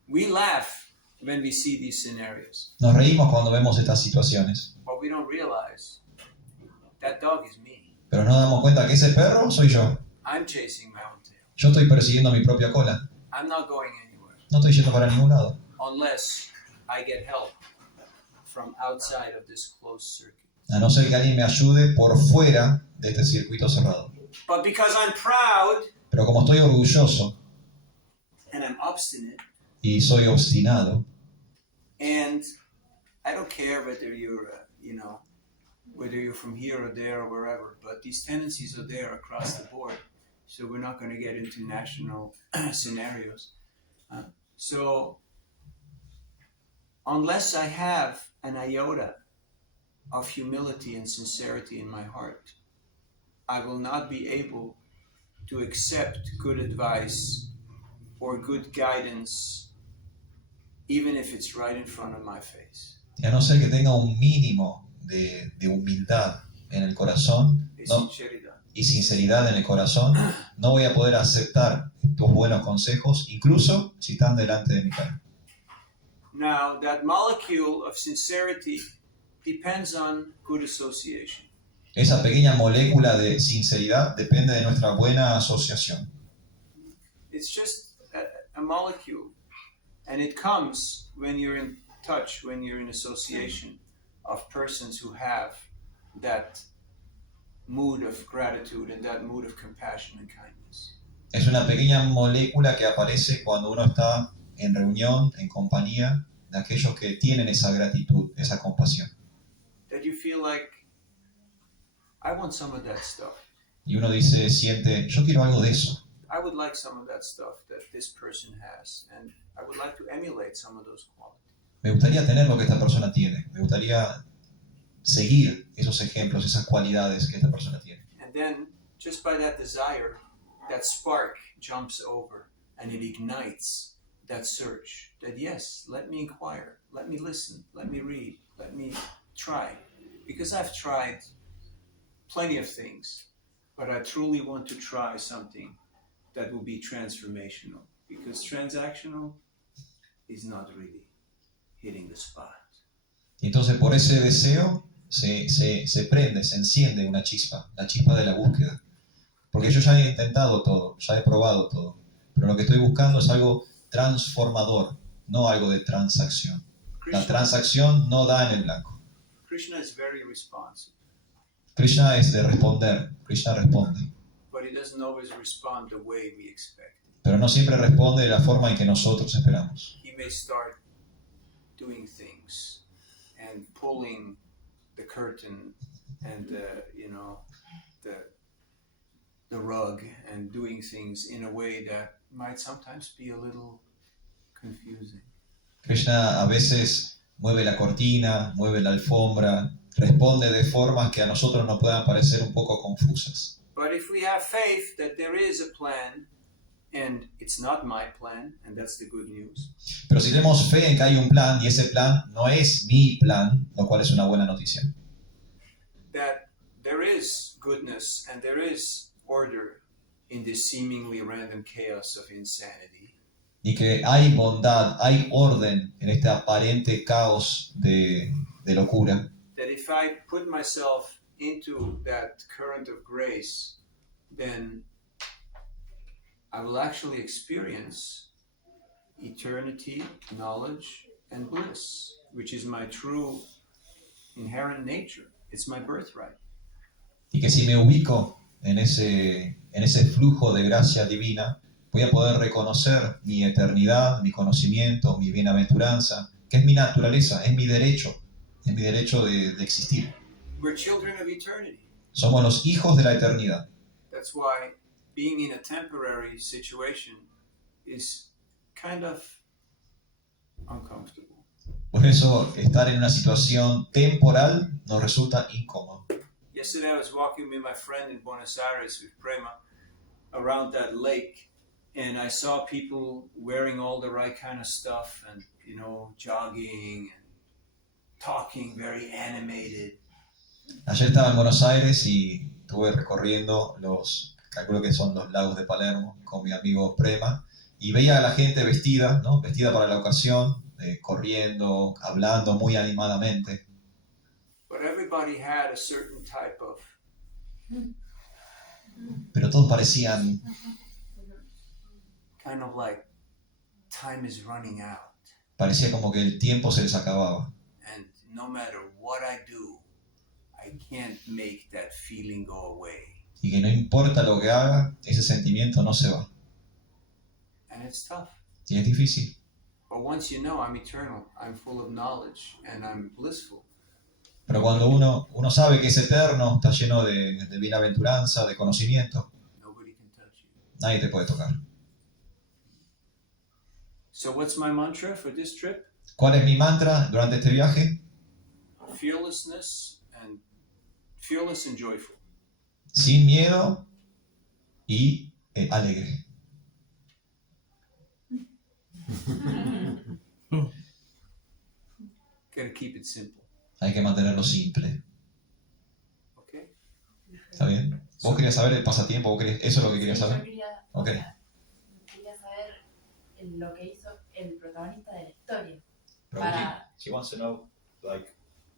we laugh when we see these scenarios, Nos reímos cuando vemos estas situaciones, but we don't realize that dog is me. pero nos damos cuenta que ese perro soy yo. I'm chasing my own tail. Yo estoy persiguiendo mi propia cola. I'm not going anywhere No estoy yendo para ningún lado. unless I get help from outside of this closed circuit. A no ser que alguien me ayude por fuera de este circuito cerrado. But because I'm proud Pero como estoy orgulloso and I'm obstinate, y soy obstinado, and I don't care whether you're, whether you're from here or there or wherever, but these tendencies are there across the board. So we're not going to get into national scenarios. So unless I have an iota of humility and sincerity in my heart, I will not be able to accept good advice or good guidance, even if it's right in front of my face. y a no ser que tenga un mínimo de humildad en el corazón, Es no, sinceridad. y sinceridad en el corazón, no voy a poder aceptar tus buenos consejos, incluso si están delante de mi cara. Now, that molecule of sincerity depends on good association. Esa pequeña molécula de sinceridad depende de nuestra buena asociación. It's just a molecule, and it comes when you're in touch, when you're in association of persons who have that mood of gratitude and that mood of compassion and kindness. Es una pequeña molécula que aparece cuando uno está en reunión, en compañía de aquellos que tienen esa gratitud, esa compasión. That you feel like, I want some of that stuff. Y uno dice, siente, yo quiero algo de eso. I would like some of that stuff that this person has, and I would like to emulate some of those qualities. Me gustaría tener lo que esta persona tiene. Me gustaría seguir esos ejemplos, esas cualidades que esta persona tiene. And then, just by that desire, that spark jumps over and it ignites that search. That yes, let me inquire, let me listen, let me read, let me try. Because I've tried plenty of things, but I truly want to try something that will be transformational. Because transactional is not really hitting the spot. Y entonces por ese deseo se prende, se enciende una chispa, la chispa de la búsqueda. Porque yo ya he intentado todo, ya he probado todo. Pero lo que estoy buscando es algo transformador, no algo de transacción. La transacción no da en el blanco. Krishna is very responsive, Krishna es de responder, Krishna responde. but he doesn't always respond the way we expect. Pero no siempre responde de la forma en que nosotros esperamos. He may start doing things and pulling the curtain and the rug and doing things in a way that might sometimes be a little confusing. Krishna a veces mueve la cortina, mueve la alfombra, responde de formas que a nosotros nos puedan parecer un poco confusas. But if we have faith that there is a plan, and it's not my plan, and that's the good news, Pero si tenemos fe en que hay un plan y ese plan no es mi plan, lo cual es una buena noticia. that there is goodness and there is order in this seemingly random chaos of insanity, Y que hay bondad, hay orden en este aparente caos de locura. that if I put myself into that current of grace, then I will actually experience eternity, knowledge, and bliss, which is my true inherent nature. It's my birthright. Y que si me ubico en ese flujo de gracia divina, voy a poder reconocer mi eternidad, mi conocimiento, mi bienaventuranza, que es mi naturaleza, es mi derecho de existir. We're children of eternity. Somos los hijos de la eternidad. That's why being in a temporary situation is kind of uncomfortable. Por eso estar en una situación temporal nos resulta incómodo. Yesterday I was walking with my friend in Buenos Aires with Prema around that lake, and I saw people wearing all the right kind of stuff and, you know, jogging and talking, very animated. Ayer estaba en Buenos Aires y estuve recorriendo calculo que son los lagos de Palermo con mi amigo Prema, y veía a la gente vestida, ¿no? Vestida para la ocasión, corriendo, hablando muy animadamente. But everybody had a certain type of Pero todos parecían kind of like time is running out, parecía como que el tiempo se les acababa. and no matter what I do, I can't make that feeling go away. Y que no importa lo que haga, ese sentimiento no se va. And it's tough. Y es difícil. But once you know I'm eternal, I'm full of knowledge, and I'm blissful, Pero cuando uno sabe que es eterno, está lleno de bienaventuranza, de conocimiento, nobody can touch you. nadie te puede tocar. So what's my mantra for this trip? ¿Cuál es mi mantra durante este viaje? Fearless and joyful. Sin miedo y alegre. Gotta keep it simple. Hay que mantenerlo simple. Okay? ¿Está bien? ¿Vos querías saber el pasatiempo? ¿Eso es lo que querías Yo saber? Ok. quería saber lo que hizo el protagonista de la historia. Prabhuji, she wants to know, like,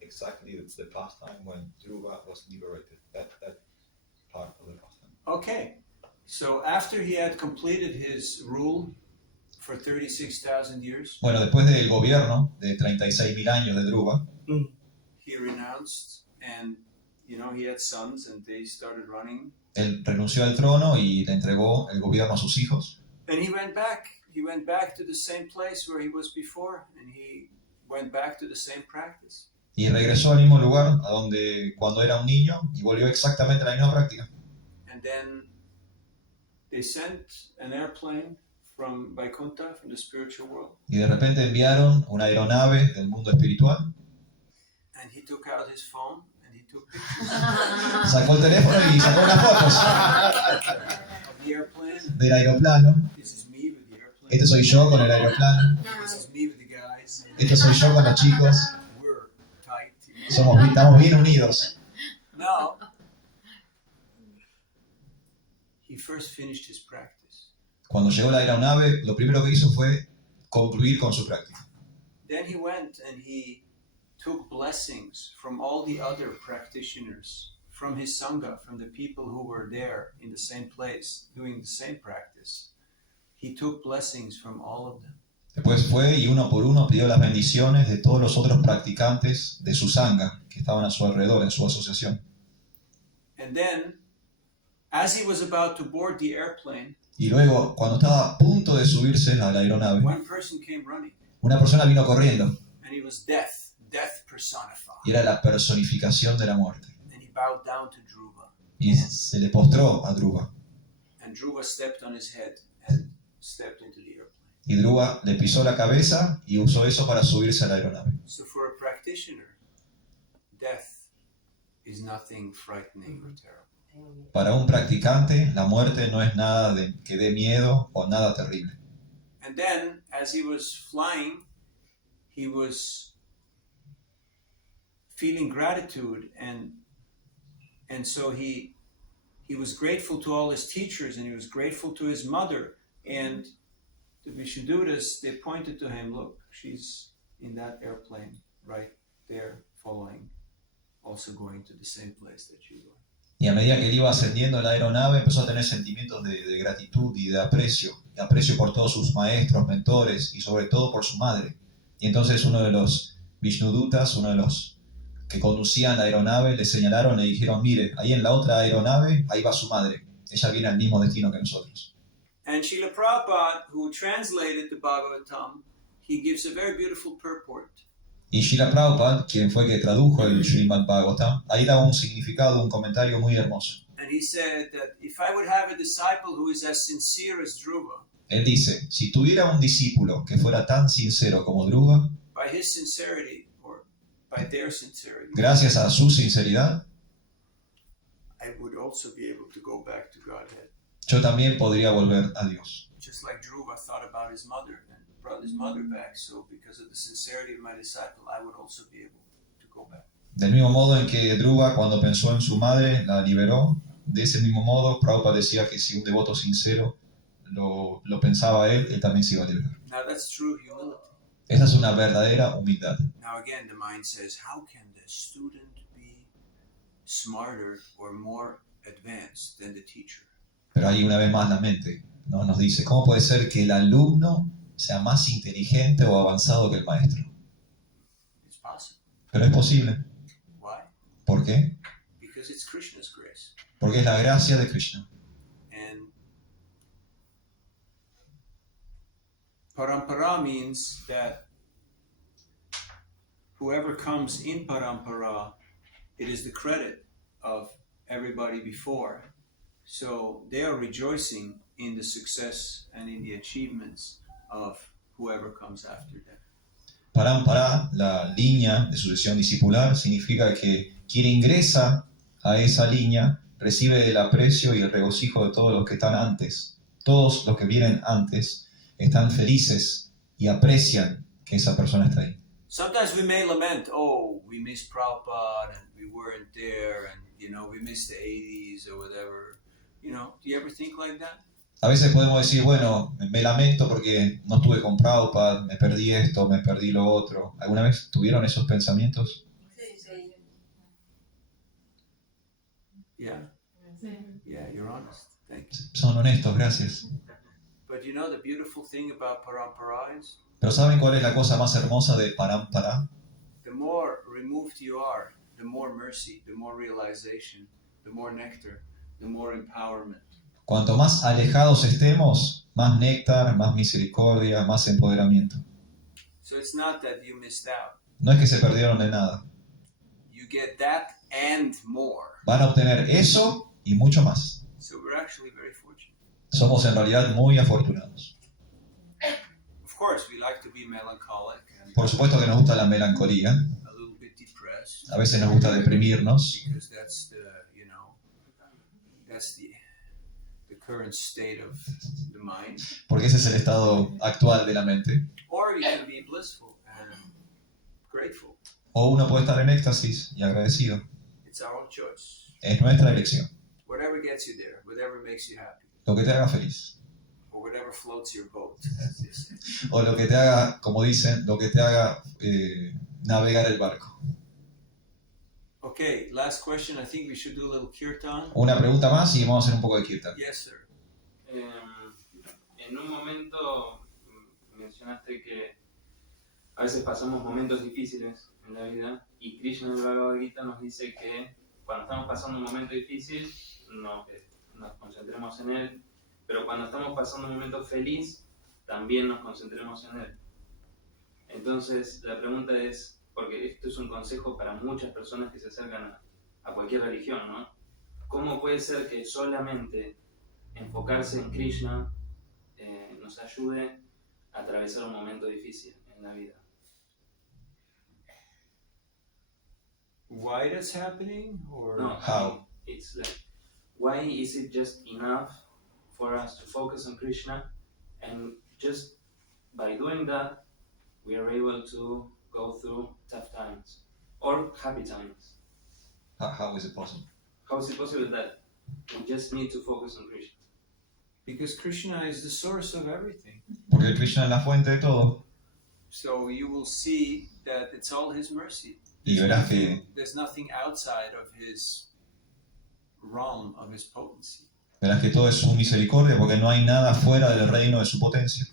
exactly the pastime when Dhruva was liberated. That part of the pastime. Okay. So after he had completed his rule for 36,000 years, Bueno, después del gobierno de 36.000 años de Dhruva, he renounced, and you know, he had sons and they started running. él renunció al trono y le entregó el gobierno a sus hijos. And he went back to the same place where he was before, and he went back to the same practice. Y regresó al mismo lugar a donde cuando era un niño y volvió exactamente a la misma práctica. And then they sent an airplane from Vaikuntha, from the spiritual world, Y de repente enviaron una aeronave del mundo espiritual, and he took out his phone and he took pictures sacó el teléfono y sacó unas fotos of the airplane. del aeroplano. This is me with the airplane. Este soy yo con el aeroplano. This is me with the guys. Este soy yo con los chicos. We're tight. You know? Estamos bien unidos. Now, he first finished his practice. Cuando llegó la aeronave, lo primero que hizo fue concluir con su práctica. Then he went and he took blessings from all the other practitioners, from his sangha, from the people who were there in the same place doing the same practice. He took blessings from all of them. Después fue y uno por uno pidió las bendiciones de todos los otros practicantes de su sangha que estaban a su alrededor en su asociación. And then, as he was about to board the airplane, Y luego, cuando estaba a punto de subirse a la aeronave, one person came running, una persona vino corriendo and he was death personified. y era la personificación de la muerte. And he bowed down to Dhruva, Y se le postró a Dhruva. and Dhruva stepped on his head and stepped into the airplane. Y Dhruva le pisó la cabeza y usó eso para subirse a la aeronave. So for a practitioner, death is nothing frightening or terrible. Para un practicante, la muerte no es nada que dé miedo o nada terrible. And then, as he was flying, he was feeling gratitude, and so he was grateful to all his teachers, and he was grateful to his mother. And the Vishuddhas, they pointed to him, look, she's in that airplane right there, following, also going to the same place that you were. Y a medida que él iba ascendiendo en la aeronave, empezó a tener sentimientos de gratitud y de aprecio por todos sus maestros, mentores y sobre todo por su madre. Y entonces uno de los Vishnudutas, uno de los que conducían la aeronave, le señalaron, le dijeron, mire, ahí en la otra aeronave, ahí va su madre. Ella viene al mismo destino que nosotros. And Srila Prabhupada, who translated the Bhagavatam, he gives a very beautiful purport. Y Srila Prabhupada, quien fue que tradujo el Srimad Bhagavatam, ahí da un significado, un comentario muy hermoso. And he said that if I would have a disciple who is as sincere as Dhruva, Él dice, si tuviera un discípulo que fuera tan sincero como Dhruva, by his sincerity or by their sincerity, gracias a su sinceridad, I would also be able to go back to Godhead. yo también podría volver a Dios. Just like Dhruva thought about his mother and brought his mother back, so because of the sincerity of my disciple, I would also be able to go back. Del mismo modo en que Dhruva, cuando pensó en su madre, la liberó, de ese mismo modo, Prabhupada decía que si un devoto sincero lo pensaba él también se iba a liberar. Now that's true humility. Esa es una verdadera humildad. Now again, the mind says, how can the student be smarter or more advanced than the teacher? Pero ahí una vez más la mente, ¿no?, nos dice, ¿cómo puede ser que el alumno sea más inteligente o avanzado que el maestro? It's possible. Pero es posible. Why? ¿Por qué? Because it's Krishna's grace. Porque es la gracia de Krishna. And parampara means that whoever comes in parampara, it is the credit of everybody before. So they are rejoicing in the success and in the achievements of whoever comes after them. Parampara, la línea de sucesión discipular, significa que quien ingresa a esa línea recibe el aprecio y el regocijo de todos los que están antes. Todos los que vienen antes están felices y aprecian que esa persona está ahí. Sometimes we may lament, oh, we missed Prabhupada and we weren't there and, we missed the 80s or whatever. Do you ever think like that? A veces podemos decir, bueno, me lamento porque no estuve con Prabhupada, me perdí esto, me perdí lo otro. ¿Alguna vez tuvieron esos pensamientos? Sí. Yeah. Yeah, you're honest. Thank you. Son honestos, gracias. But the beautiful thing about parampara is Pero ¿saben cuál es la cosa más hermosa de Parampara? the more removed you are, the more mercy, the more realization, the more nectar, the more empowerment. Cuanto más alejados estemos, más néctar, más misericordia, más empoderamiento. So it's not that you missed out. No es que se perdieron de nada. You get that and more. Van a obtener eso y mucho más. So we're actually very fortunate. Somos en realidad muy afortunados. Of course, we like to be melancholic and Por supuesto que nos gusta la melancolía. a little bit depressed A veces nos gusta deprimirnos, because that's the current state of the mind. porque ese es el estado actual de la mente. Or you can be blissful and grateful. O uno puede estar en éxtasis y agradecido. It's our own choice. Es nuestra elección. Whatever gets you there, whatever makes you happy, Lo que te haga feliz. or whatever floats your boat, as they say. O lo que te haga, como dicen, lo que te haga navegar el barco. Okay, last question. I think we should do a little kirtan. Una pregunta más y vamos a hacer un poco de kirtan. Yes, sir. En un momento mencionaste que a veces pasamos momentos difíciles en la vida y Krishna en el Bhagavad Gita nos dice que cuando estamos pasando un momento difícil nos concentremos en él, pero cuando estamos pasando un momento feliz también nos concentremos en él. Entonces la pregunta es, porque esto es un consejo para muchas personas que se acercan a cualquier religión, ¿no? ¿Cómo puede ser que solamente enfocarse en Krishna nos ayude a atravesar un momento difícil en la vida? Why that's happening, or No, How? It's like, why is it just enough for us to focus on Krishna, and just by doing that, we are able to go through tough times or happy times? How is it possible? How is it possible that we just need to focus on Krishna? because Krishna is the source of everything. Porque Krishna es la fuente de todo. So you will see that it's all His mercy. Y verás que, There's nothing outside of His realm, of His potency. todo es su misericordia, porque no hay nada fuera del reino de su potencia.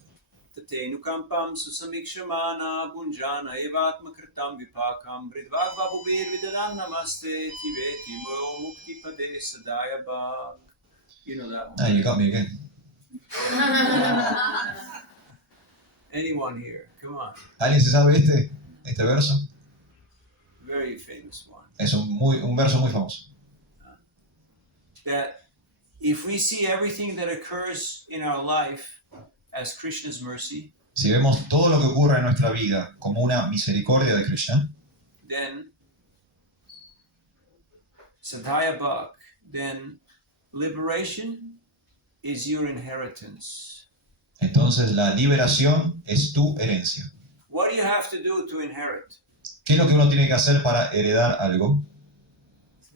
Tatenu kampam susamikshamana bunjana evatma kritam vipakam bridvagva bubir vidaran namaste tiveti mo mukti pade sadaya bhak. You know that one. Ah, you got me again. Anyone here? Come on. ¿Alguien se sabe este verso? Very famous one. Es un verso muy famoso. That if we see everything that occurs in our life as Krishna's mercy, Si vemos todo lo que ocurre en nuestra vida como una misericordia de Krishna, then Sadhya Bhak, then liberation is your inheritance. entonces la liberación es tu herencia. What do you have to do to inherit? ¿Qué es lo que uno tiene que hacer para heredar algo?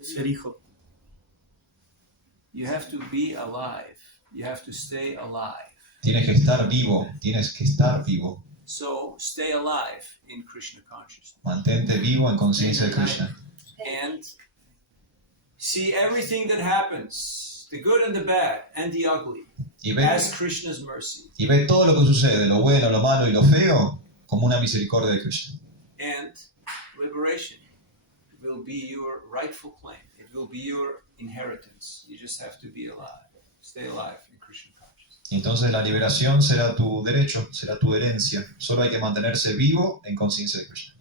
Ser hijo. You have to be alive. You have to stay alive. Tienes que estar vivo, tienes que estar vivo. So stay alive in Krishna consciousness. Mantente vivo en conciencia de Krishna. And see everything that happens, the good and the bad and the ugly, Y ve, as Krishna's mercy. y ve todo lo que sucede, lo bueno, lo malo y lo feo, como una misericordia de Krishna. And liberation will be your rightful claim. It will be your inheritance. You just have to be alive. Stay alive in Krishna consciousness. Y entonces la liberación será tu derecho, será tu herencia. Solo hay que mantenerse vivo en conciencia de Krishna.